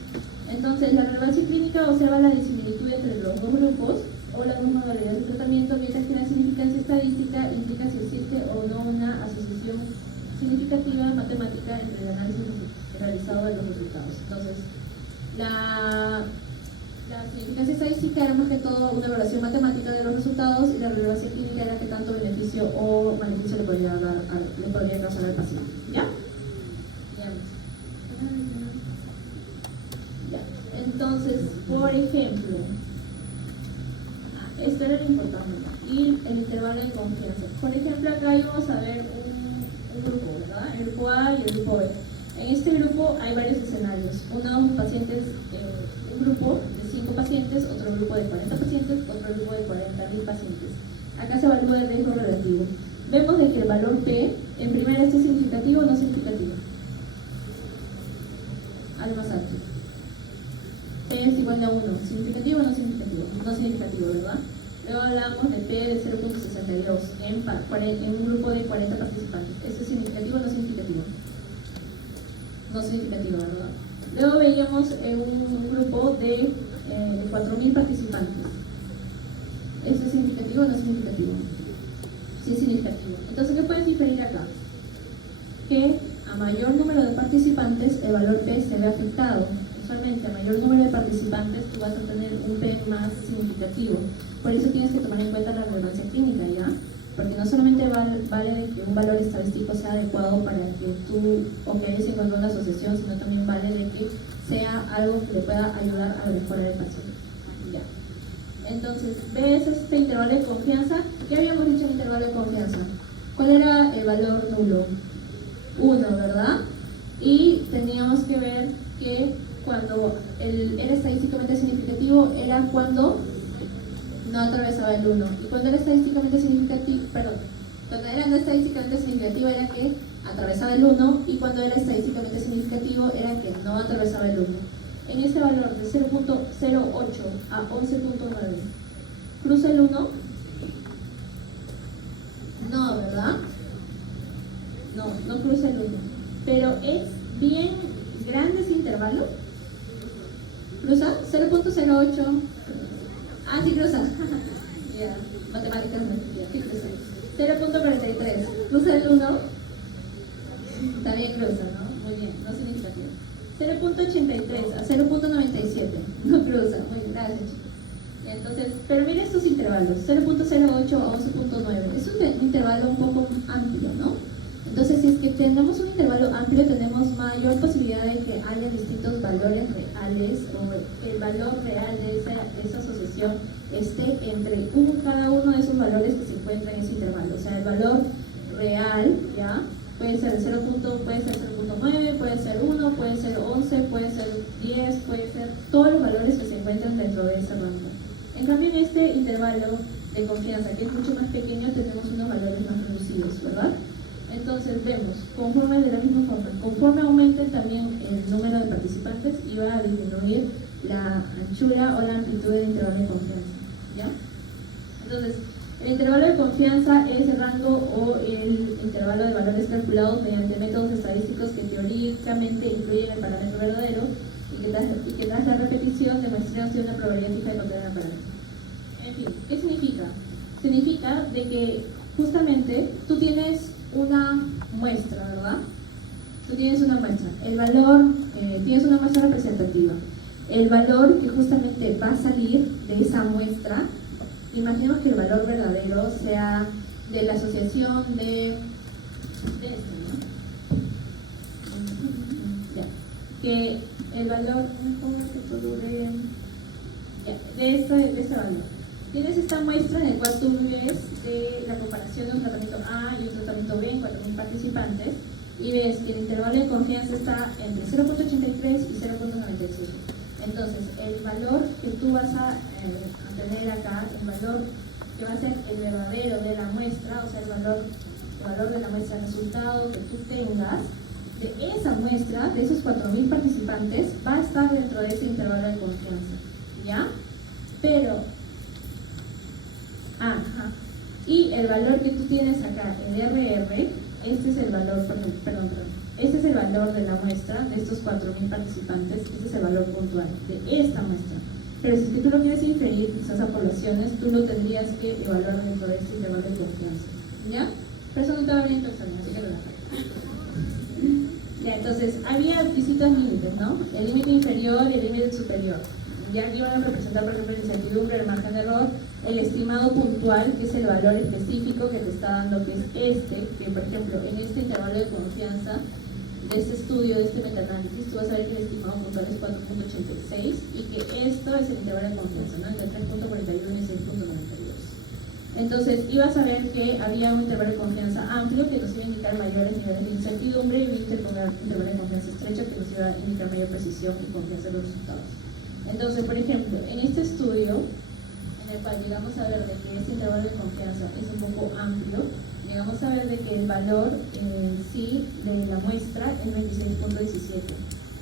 Entonces, la relevancia clínica observa la disimilitud entre los dos grupos o las dos modalidades de tratamiento, mientras que la significancia estadística implica si existe o no una asociación significativa matemática entre el análisis realizado de los resultados. Entonces, la significancia estadística era más que todo una evaluación matemática de los resultados, y la relevancia clínica era que tanto beneficio o maleficio le podría causar al paciente. ¿Ya? Ya. Entonces, por ejemplo, esto era lo importante, y el intervalo de confianza. Por ejemplo, acá íbamos a ver un grupo, ¿verdad? El grupo A y el grupo B. En este grupo hay varios escenarios. Unos pacientes, un grupo de 5 pacientes, otro grupo de 40 pacientes, otro grupo de 40.000 pacientes. Acá se evalúa el riesgo relativo. Vemos de que el valor P, en primera, ¿este es significativo o no significativo? Al más alto. P es igual a 1. ¿Significativo o no significativo? No significativo, ¿verdad? Luego hablamos de P de 0.62 en un grupo de 40 participantes. ¿Esto es significativo o no significativo? No significativo, ¿verdad? Luego veíamos un grupo de 4.000 participantes. ¿Esto es significativo o no significativo? Sí, es significativo. Entonces, ¿qué puedes diferir acá? Que a mayor número de participantes, el valor P se ve afectado. Usualmente, a mayor número de participantes, tú vas a tener un P más significativo. Por eso tienes que tomar en cuenta la relevancia clínica, ¿ya? Porque no solamente vale que un valor estadístico sea adecuado para que tú o que hayas encontrado una asociación, sino también vale de que sea algo que le pueda ayudar a mejorar el paciente. Ya. Entonces, ¿ves este intervalo de confianza? ¿Qué habíamos dicho en el intervalo de confianza? ¿Cuál era el valor nulo? 1, ¿verdad? Y teníamos que ver que cuando era estadísticamente significativo era cuando no atravesaba el 1. Y cuando era estadísticamente significativo, cuando era no estadísticamente significativo era que atravesaba el 1, y cuando era estadísticamente significativo era que no atravesaba el 1. En este valor de 0.08 a 11.9, ¿cruza el 1? No, ¿verdad? No cruza el 1. Pero es bien grande ese intervalo. ¿Cruza? 0.08. Ah, sí cruza. Ya, matemáticas no. Sí cruza. 0.43. ¿Cruza el 1? También cruza, ¿no? Muy bien, no significativo. 0.83 a 0.97. No cruza. Muy bien, gracias, chicos. Entonces, pero mire estos intervalos, 0.08 a 11.9, es un intervalo un poco amplio, ¿no? Entonces, si es que tenemos un intervalo amplio, tenemos mayor posibilidad de que haya distintos valores reales, o que el valor real de esa asociación esté entre cada uno de esos valores que se encuentran en ese intervalo. O sea, el valor real, ¿ya? Puede ser 0.9, puede ser 1, puede ser 11, puede ser 10, puede ser todos los valores que se encuentran dentro de ese rango. En cambio, en este intervalo de confianza, que es mucho más pequeño, tenemos unos valores más reducidos, ¿verdad? Entonces vemos, de la misma forma, conforme aumente también el número de participantes, iba a disminuir la anchura o la amplitud del intervalo de confianza, ¿ya? Entonces, el intervalo de confianza es el rango o el intervalo de valores calculados mediante métodos estadísticos que teóricamente incluyen el parámetro verdadero y que tras la repetición de muestreos tiene una probabilidad fija de contener el parámetro. En fin, ¿qué significa? Significa de que justamente tú tienes una muestra, ¿verdad? Tú tienes una muestra. El valor, tienes una muestra representativa. El valor que justamente va a salir de esa muestra, imaginemos que el valor verdadero sea de la asociación de este, ¿no? Ya. Que el valor, de este valor. Tienes esta muestra en la cual tú ves de la comparación de un tratamiento A y un tratamiento B en 4.000 participantes, y ves que el intervalo de confianza está entre 0.83 y 0.97. Entonces, el valor que tú vas a tener acá, el valor que va a ser el verdadero de la muestra, o sea, el valor de la muestra, el resultado que tú tengas de esa muestra, de esos 4.000 participantes, va a estar dentro de ese intervalo de confianza, ¿ya? Pero y el valor que tú tienes acá, el RR, este es el valor, este es el valor de la muestra, de estos 4.000 participantes, este es el valor puntual de esta muestra. Pero si es que tú lo quieres inferir quizás a poblaciones, tú lo tendrías que evaluar dentro de este intervalo de confianza, ¿ya? Pero eso no te va a venir en tu examen, así que relájate. Ya, entonces, había distintos límites, ¿no? El límite inferior y el límite superior. Ya aquí van a representar, por ejemplo, la incertidumbre, el margen de error, el estimado puntual, que es el valor específico que te está dando, que es que por ejemplo, en este intervalo de confianza de este estudio, de este metaanálisis, tú vas a ver que el estimado puntual es 4.86 y que esto es el intervalo de confianza, ¿no? Entre 3.41 y 6.92. Entonces, ibas a ver que había un intervalo de confianza amplio que nos iba a indicar mayores niveles de incertidumbre, y un intervalo de confianza estrecho que nos iba a indicar mayor precisión y confianza en los resultados. Entonces, por ejemplo, en este estudio, en el cual llegamos a ver de que este intervalo de confianza es un poco amplio, llegamos a ver de que el valor sí de la muestra es 26.17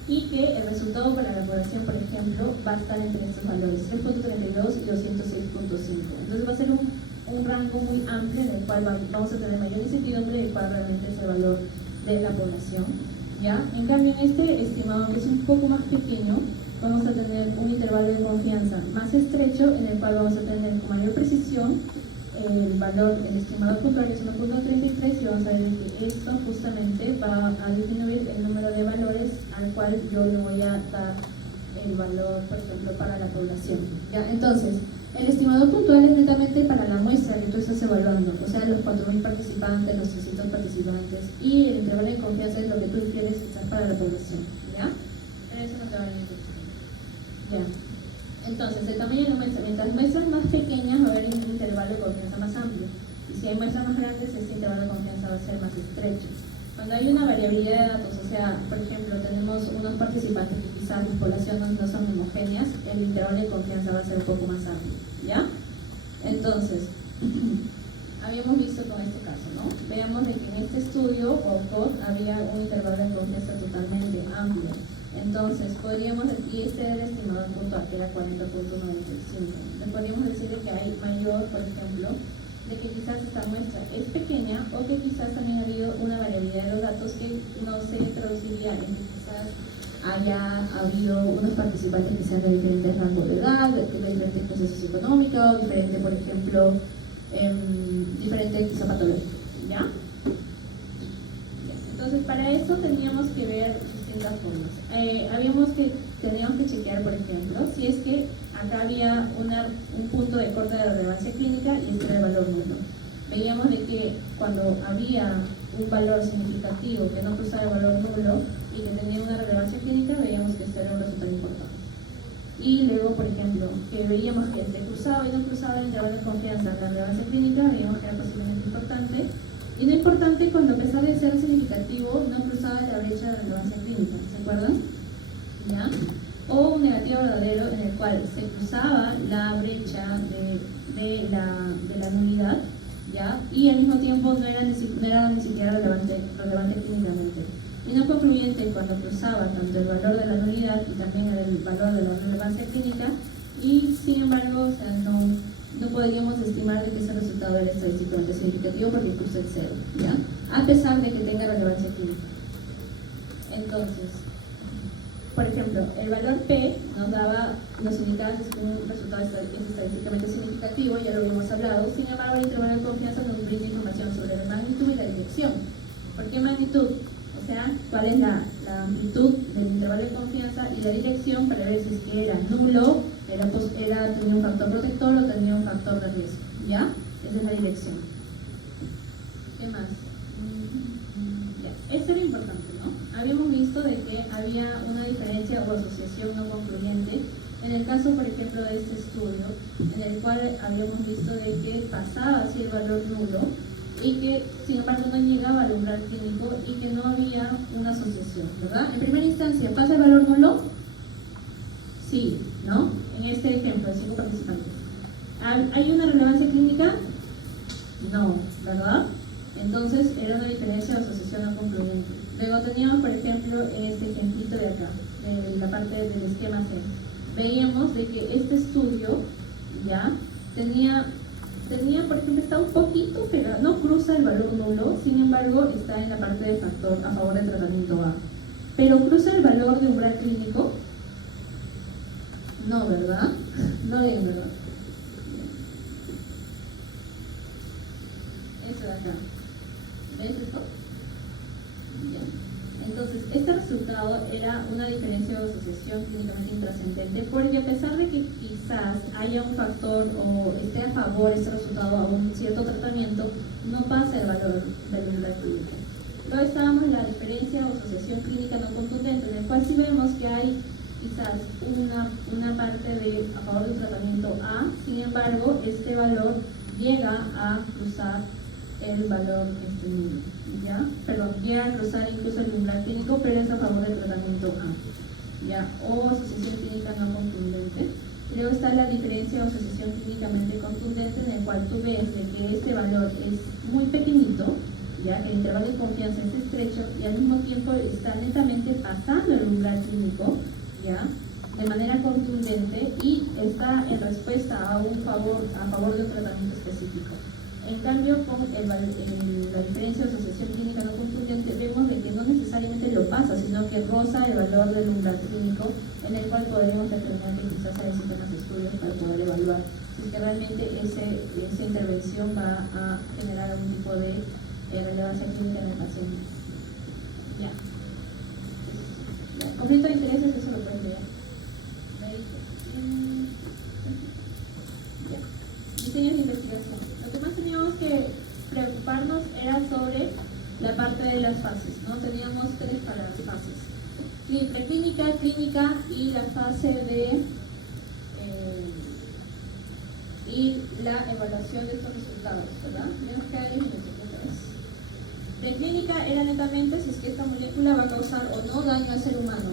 y que el resultado para la población, por ejemplo, va a estar entre estos valores, 3.32 y 206.5. Entonces va a ser un rango muy amplio en el cual vamos a tener mayor incertidumbre de cuál realmente es el valor de la población, ¿ya? En cambio, en este estimado, que es un poco más pequeño, vamos a tener un intervalo de confianza más estrecho, en el cual vamos a tener con mayor precisión el estimado puntual, que es 1.33, y vamos a ver que esto justamente va a disminuir el número de valores al cual yo le voy a dar el valor, por ejemplo, para la población, ¿ya? Entonces, el estimado puntual es netamente para la muestra que tú estás evaluando, o sea, los 4.000 participantes, los 300 participantes, y el intervalo de confianza es lo que tú quieres quizás para la población, ¿ya? Pero eso no te va a venir. Ya. Entonces, el tamaño de la muestra, mientras muestras más pequeñas va a haber un intervalo de confianza más amplio. Y si hay muestras más grandes, este intervalo de confianza va a ser más estrecho. Cuando hay una variabilidad de datos, o sea, por ejemplo, tenemos unos participantes que quizás las poblaciones no son homogéneas, el intervalo de confianza va a ser un poco más amplio, ¿ya? Entonces, habíamos visto con este caso, ¿no? Veamos de que en este estudio, OPCOT, había un intervalo de confianza totalmente amplio. Entonces, podríamos decir, este era el estimado puntual, que era 40.95. Entonces, podríamos decir que hay mayor, por ejemplo, de que quizás esta muestra es pequeña o que quizás también ha habido una variabilidad de los datos que no se traduciría en que quizás haya habido unos participantes que sean de diferentes rangos de edad, de diferentes clases socioeconómicas, diferente, por ejemplo, diferente quizá patológico, ¿ya? Entonces, para eso teníamos que ver distintas formas. Teníamos que chequear, por ejemplo, si es que acá había un punto de corte de relevancia clínica y este era el valor nulo. Veíamos de que cuando había un valor significativo que no cruzaba el valor nulo y que tenía una relevancia clínica, veíamos que este era un resultado importante. Y luego, por ejemplo, que veíamos que entre cruzaba y no cruzaba el intervalo de confianza la relevancia clínica, veíamos que era posiblemente importante. Y no importante cuando, a pesar de ser significativo, no cruzaba la brecha de relevancia clínica, ¿se acuerdan? ¿Ya? O un negativo verdadero en el cual se cruzaba la brecha de la nulidad, ¿ya? Y al mismo tiempo no era ni siquiera relevante clínicamente. Y no concluyente cuando cruzaba tanto el valor de la nulidad y también el valor de la relevancia clínica, y sin embargo, o sea, no podríamos estimar de que ese resultado era estadísticamente significativo porque cruza el cero, ¿ya? A pesar de que tenga relevancia clínica. Entonces, por ejemplo, el valor P nos indicaba que un resultado es estadísticamente significativo, ya lo habíamos hablado. Sin embargo, el intervalo de confianza nos brinda información sobre la magnitud y la dirección. ¿Por qué magnitud? O sea, cuál es la amplitud del intervalo de confianza, y la dirección para ver si es que era nulo, tenía un factor protector o tenía un factor de riesgo, ¿ya? Esa es la dirección. ¿Qué más? Ya. Esto era importante, ¿no? Habíamos visto de que había una diferencia o asociación no concluyente en el caso, por ejemplo, de este estudio, en el cual habíamos visto de que pasaba así el valor nulo y que, sin embargo, no llegaba al umbral clínico y que no había una asociación, ¿verdad? En primera instancia, ¿pasa el valor nulo? Sí, ¿no? En este ejemplo, de 5 participantes. ¿Hay una relevancia clínica? No, ¿verdad? Entonces, era una diferencia o asociación no concluyente. Luego teníamos, por ejemplo, en este ejemplito de acá, en la parte del esquema C, veíamos de que este estudio, ya, tenía, por ejemplo, está un poquito pegado, no cruza el valor nulo, sin embargo, está en la parte de factor a favor del tratamiento A. Pero cruza el valor de umbral clínico. No, ¿verdad? No bien, ¿verdad? Eso de acá. ¿Ves esto? Ya. Entonces, este resultado era una diferencia o asociación clínicamente intrascendente, porque a pesar de que quizás haya un factor o esté a favor este resultado a un cierto tratamiento, no pasa el valor del umbral clínico. Entonces, estábamos en la diferencia o asociación clínica no contundente, en el cual sí vemos que hay quizás una parte a favor del tratamiento A, sin embargo, este valor llega a cruzar el valor nulo, ¿ya? Perdón, llega a cruzar incluso el umbral clínico, pero es a favor del tratamiento A, ¿ya? O asociación clínica no contundente. Luego está la diferencia o asociación clínicamente contundente, en el cual tú ves de que este valor es muy pequeñito, ya que el intervalo de confianza es estrecho y al mismo tiempo está netamente pasando el umbral clínico, ¿ya? De manera contundente, y está en respuesta a favor de un tratamiento específico. En cambio, con la diferencia o asociación clínica no contundente, vemos de que no necesariamente lo pasa, sino que roza el valor del umbral clínico, en el cual podremos determinar que quizás necesiten más estudios para poder evaluar si es que realmente esa intervención va a generar algún tipo de relevancia clínica en el paciente. Ya. Conflicto de intereses, eso lo pueden leer. Diseños de investigación. Lo que más teníamos que preocuparnos era sobre la parte de las fases, ¿no? Teníamos 3 para las fases: preclínica, clínica y la fase de y la evaluación de estos resultados, ¿verdad? Ya nos queda 10 minutos, otra vez. Preclínica era netamente si es que esta molécula va a causar o no daño al ser humano.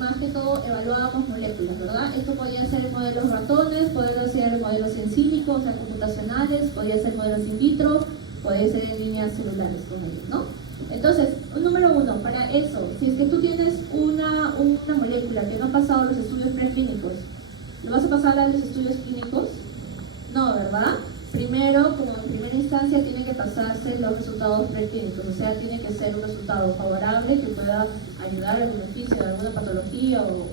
Más que todo evaluábamos moléculas, ¿verdad? Esto podía ser modelos ratones, podía ser modelos en sílico, o sea, computacionales, podía ser modelos in vitro, podía ser en líneas celulares con ellos, ¿no? Entonces, número uno, para eso, si es que tú tienes una molécula que no ha pasado los estudios preclínicos, ¿lo vas a pasar a los estudios clínicos? No, ¿verdad? Primero, como en primera instancia, tienen que pasarse los resultados preclínicos, o sea, tiene que ser un resultado favorable que pueda ayudar al beneficio de alguna patología, o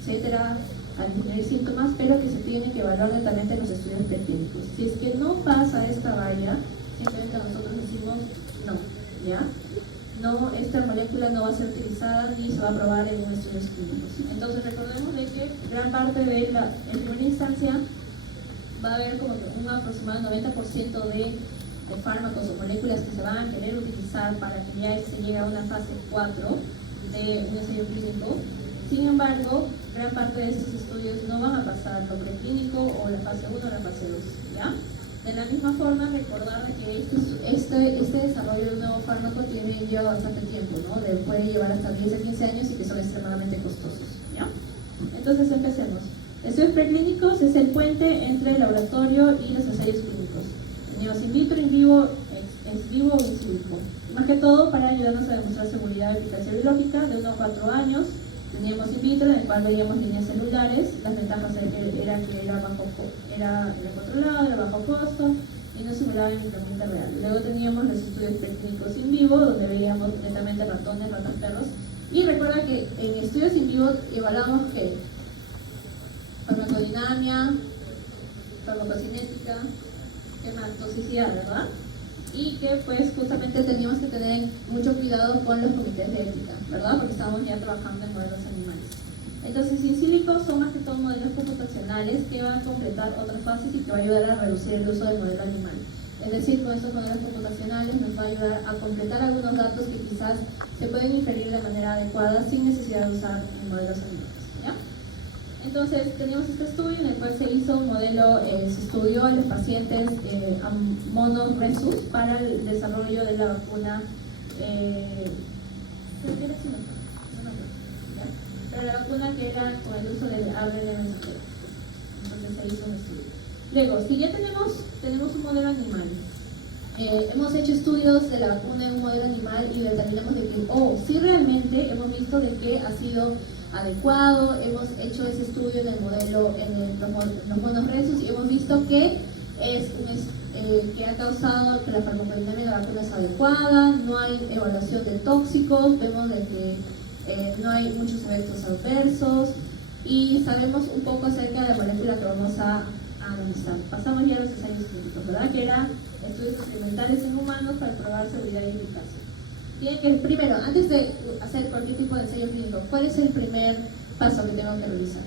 etcétera, a disminuir síntomas, pero que se tiene que evaluar netamente en los estudios preclínicos. Si es que no pasa esta valla, simplemente nosotros decimos no, ¿ya? No, esta molécula no va a ser utilizada ni se va a probar en estudios clínicos. Entonces, recordemos de que gran parte de en primera instancia, va a haber como un aproximado 90% de fármacos o moléculas que se van a querer utilizar para que ya se llegue a una fase 4 de un ensayo clínico. Sin embargo, gran parte de estos estudios no van a pasar lo preclínico o la fase 1 o la fase 2, ¿ya? De la misma forma, recordar que este desarrollo de un nuevo fármaco lleva bastante tiempo, ¿no? Puede llevar hasta 10 a 15 años y que son extremadamente costosos, ¿ya? Entonces, empecemos. Estudios preclínicos es el puente entre el laboratorio y los ensayos clínicos. Tenemos in vitro, in vivo, ex vivo o in silico. Más que todo para ayudarnos a demostrar seguridad y eficacia biológica de 1 a 4 años. Teníamos in vitro, en el cual veíamos líneas celulares. Las ventajas era que era controlado, era bajo costo y no simulaba el ambiente real. Luego teníamos los estudios preclínicos in vivo, donde veíamos netamente ratones, ratas, perros. Y recuerda que en estudios in vivo evaluamos que farmacodinamia, farmacocinética, ¿qué más? Toxicidad, ¿verdad? Y que pues justamente teníamos que tener mucho cuidado con los comités de ética, ¿verdad? Porque estábamos ya trabajando en modelos animales. Entonces, in silico son más que todo modelos computacionales que van a completar otras fases y que va a ayudar a reducir el uso del modelo animal. Es decir, con estos modelos computacionales nos va a ayudar a completar algunos datos que quizás se pueden inferir de manera adecuada sin necesidad de usar modelos animales, ¿ya? Entonces, teníamos este estudio en el cual se hizo un modelo, se estudió en los pacientes monos rhesus para el desarrollo de la vacuna, pero la vacuna que era con el uso del ARN mensajero. Entonces se hizo un estudio. Luego, si ya tenemos un modelo animal, hemos hecho estudios de la vacuna en un modelo animal y determinamos de que, sí realmente hemos visto de que ha sido adecuado, hemos hecho ese estudio en el modelo, los monos rhesus y hemos visto que que ha causado que la farmacodinámica de la vacuna es adecuada, no hay evaluación de tóxicos, vemos de que no hay muchos efectos adversos y sabemos un poco acerca de la molécula que vamos a analizar. Pasamos ya a los ensayos clínicos, ¿verdad? Que eran estudios experimentales en humanos para probar seguridad y eficacia. Tienen que, primero, antes de hacer cualquier tipo de ensayo clínico, ¿cuál es el primer paso que tengo que realizar?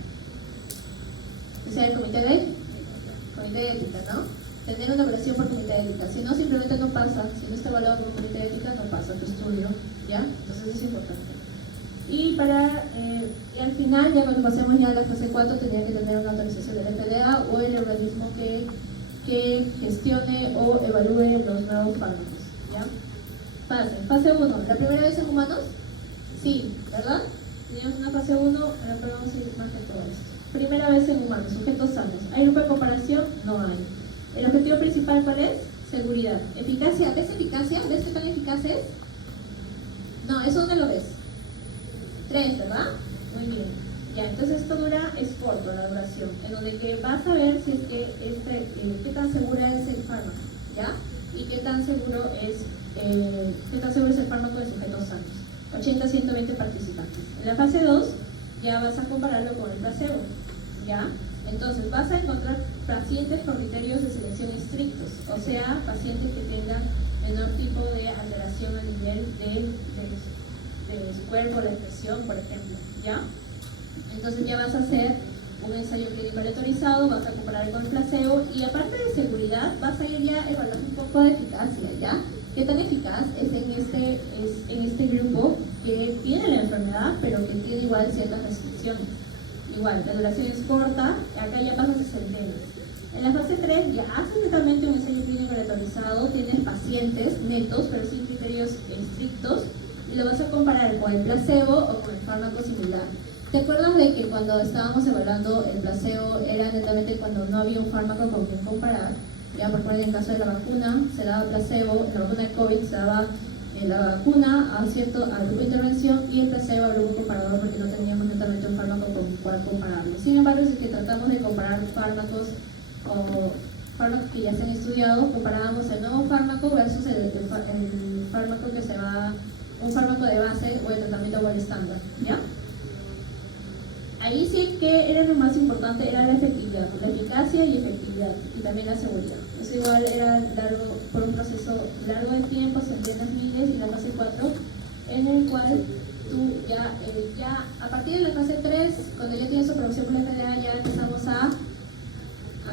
Que sea el comité de ética, ¿no? Tener una evaluación por comité de ética. Si no, simplemente no pasa. Si no está evaluado por comité de ética, no pasa tu estudio, ¿ya? Entonces es importante. Y al final, ya cuando pasemos ya a la fase 4, tendría que tener una autorización del FDA o el organismo que gestione o evalúe los nuevos fármacos, ¿ya? Fase 1, ¿la primera vez en humanos? Sí, ¿verdad? Teníamos una fase 1, ahora vamos a ir más que todo esto. Primera vez en humanos, sujetos sanos. ¿Hay grupo de comparación? No hay. ¿El objetivo principal cuál es? Seguridad. ¿Eficacia? ¿Ves eficacia? ¿Ves qué tan eficaz es? No, ¿eso dónde lo ves? 3, ¿verdad? Muy bien. Ya, entonces esto es corto la duración, en donde que vas a ver si es que qué tan segura es el fármaco, ¿ya? Y qué tan seguro es el fármaco de sujetos sanos. 80 a 120 participantes. En la fase 2 ya vas a compararlo con el placebo, ¿ya? Entonces vas a encontrar pacientes con criterios de selección estrictos, o sea, pacientes que tengan menor tipo de alteración a nivel de su cuerpo, la expresión, por ejemplo, ¿ya? Entonces ya vas a hacer un ensayo clínico aleatorizado, vas a comparar con el placebo y aparte de seguridad vas a ir ya evaluando un poco de eficacia, ¿ya? ¿Qué tan eficaz es en este grupo que tiene la enfermedad pero que tiene igual ciertas restricciones? Igual, la duración es corta, acá ya pasas a centenas. En la fase 3 ya haces totalmente un ensayo clínico aleatorizado, tienes pacientes netos, pero sin criterios estrictos, y lo vas a comparar con el placebo o con el fármaco similar. ¿Te acuerdas de que cuando estábamos evaluando el placebo era netamente cuando no había un fármaco con quien comparar? Ya, por ejemplo, en el caso de la vacuna, se daba placebo, en la vacuna de COVID se daba la vacuna al grupo de intervención y el placebo al grupo comparador porque no teníamos netamente un fármaco con el cual compararlo. Sin embargo, si es que tratamos de comparar fármacos o fármacos que ya se han estudiado, comparábamos el nuevo fármaco versus el fármaco que se va, un fármaco de base o el tratamiento o el estándar, ¿ya? Ahí sí que era lo más importante, era la efectividad, la eficacia y efectividad, y también la seguridad. Eso igual era largo, por un proceso largo de tiempo, centenas, miles, y la fase 4, en el cual tú ya a partir de la fase 3, cuando ya tienes su aprobación por la FDA, ya empezamos a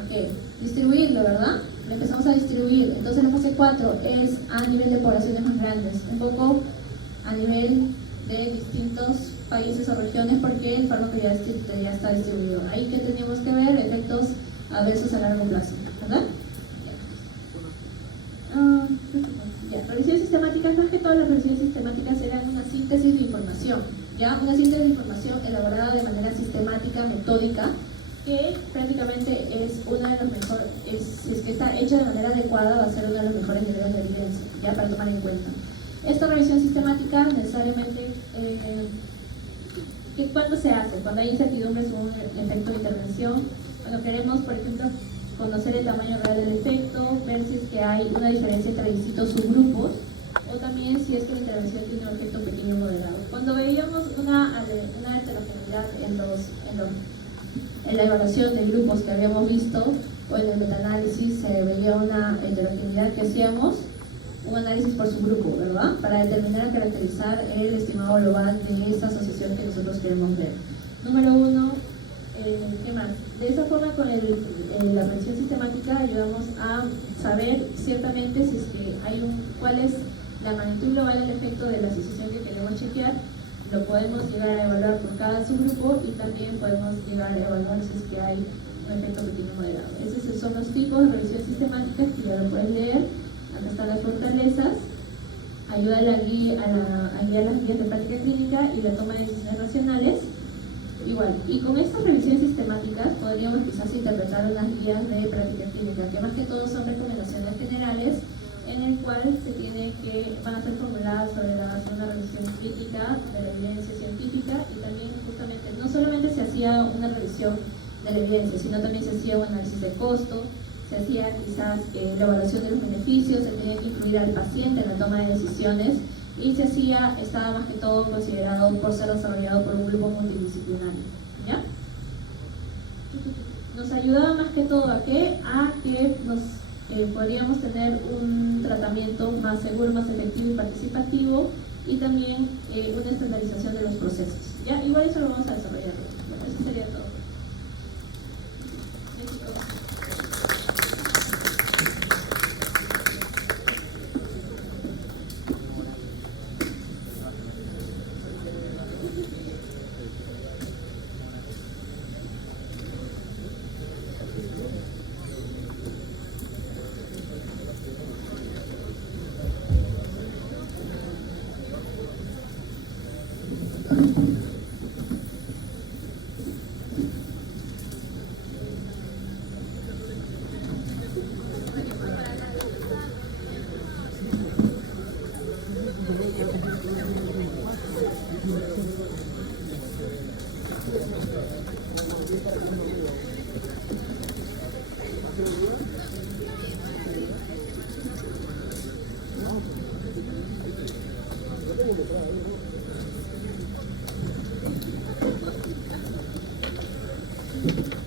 ¿qué? Distribuirlo, ¿verdad? Lo empezamos a distribuir. Entonces la fase 4 es a nivel de poblaciones más grandes, un poco a nivel de distintos países o regiones, porque el fármaco ya está distribuido. Ahí que teníamos que ver efectos adversos a largo plazo, ¿verdad? Revisiones sistemáticas, más que todas las revisiones sistemáticas eran una síntesis de información, ¿ya? Una síntesis de información elaborada de manera sistemática, metódica, que prácticamente es una de los mejores, si es que está hecha de manera adecuada, va a ser uno de los mejores niveles de evidencia, ya, para tomar en cuenta. Esta revisión sistemática necesariamente, ¿cuándo se hace? Cuando hay incertidumbre sobre un efecto de intervención, cuando queremos, por ejemplo, conocer el tamaño real del efecto, ver si es que hay una diferencia entre distintos subgrupos, o también si es que la intervención tiene un efecto pequeño o moderado. Cuando veíamos una heterogeneidad en la evaluación de grupos que habíamos visto, o en el metaanálisis se veía una heterogeneidad que hacíamos, un análisis por subgrupo, ¿verdad? Para determinar y caracterizar el estimado global de esta asociación que nosotros queremos ver. Número 1, ¿qué más? De esa forma, con la revisión sistemática ayudamos a saber ciertamente si es que cuál es la magnitud global del efecto de la asociación que queremos chequear. Lo podemos llegar a evaluar por cada subgrupo y también podemos llegar a evaluar si es que hay un efecto pequeño moderado. Esos son los tipos de revisión sistemática que ya lo puedes leer. Acá están las fortalezas, ayuda a guiar las guías de práctica clínica y la toma de decisiones racionales. Igual, y con estas revisiones sistemáticas podríamos quizás interpretar unas guías de práctica clínica, que más que todo son recomendaciones generales, en el cual van a ser formuladas sobre la base de una revisión crítica de la evidencia científica, y también justamente no solamente se hacía una revisión de la evidencia, sino también se hacía un análisis de costo, se hacía quizás la evaluación de los beneficios, se tenía que incluir al paciente en la toma de decisiones, y estaba más que todo considerado por ser desarrollado por un grupo multidisciplinario, ¿ya? Nos ayudaba más que todo a que podríamos tener un tratamiento más seguro, más efectivo y participativo, y también una estandarización de los procesos, ¿ya? Igual eso lo vamos a desarrollar. Bueno, eso sería todo. Thank you.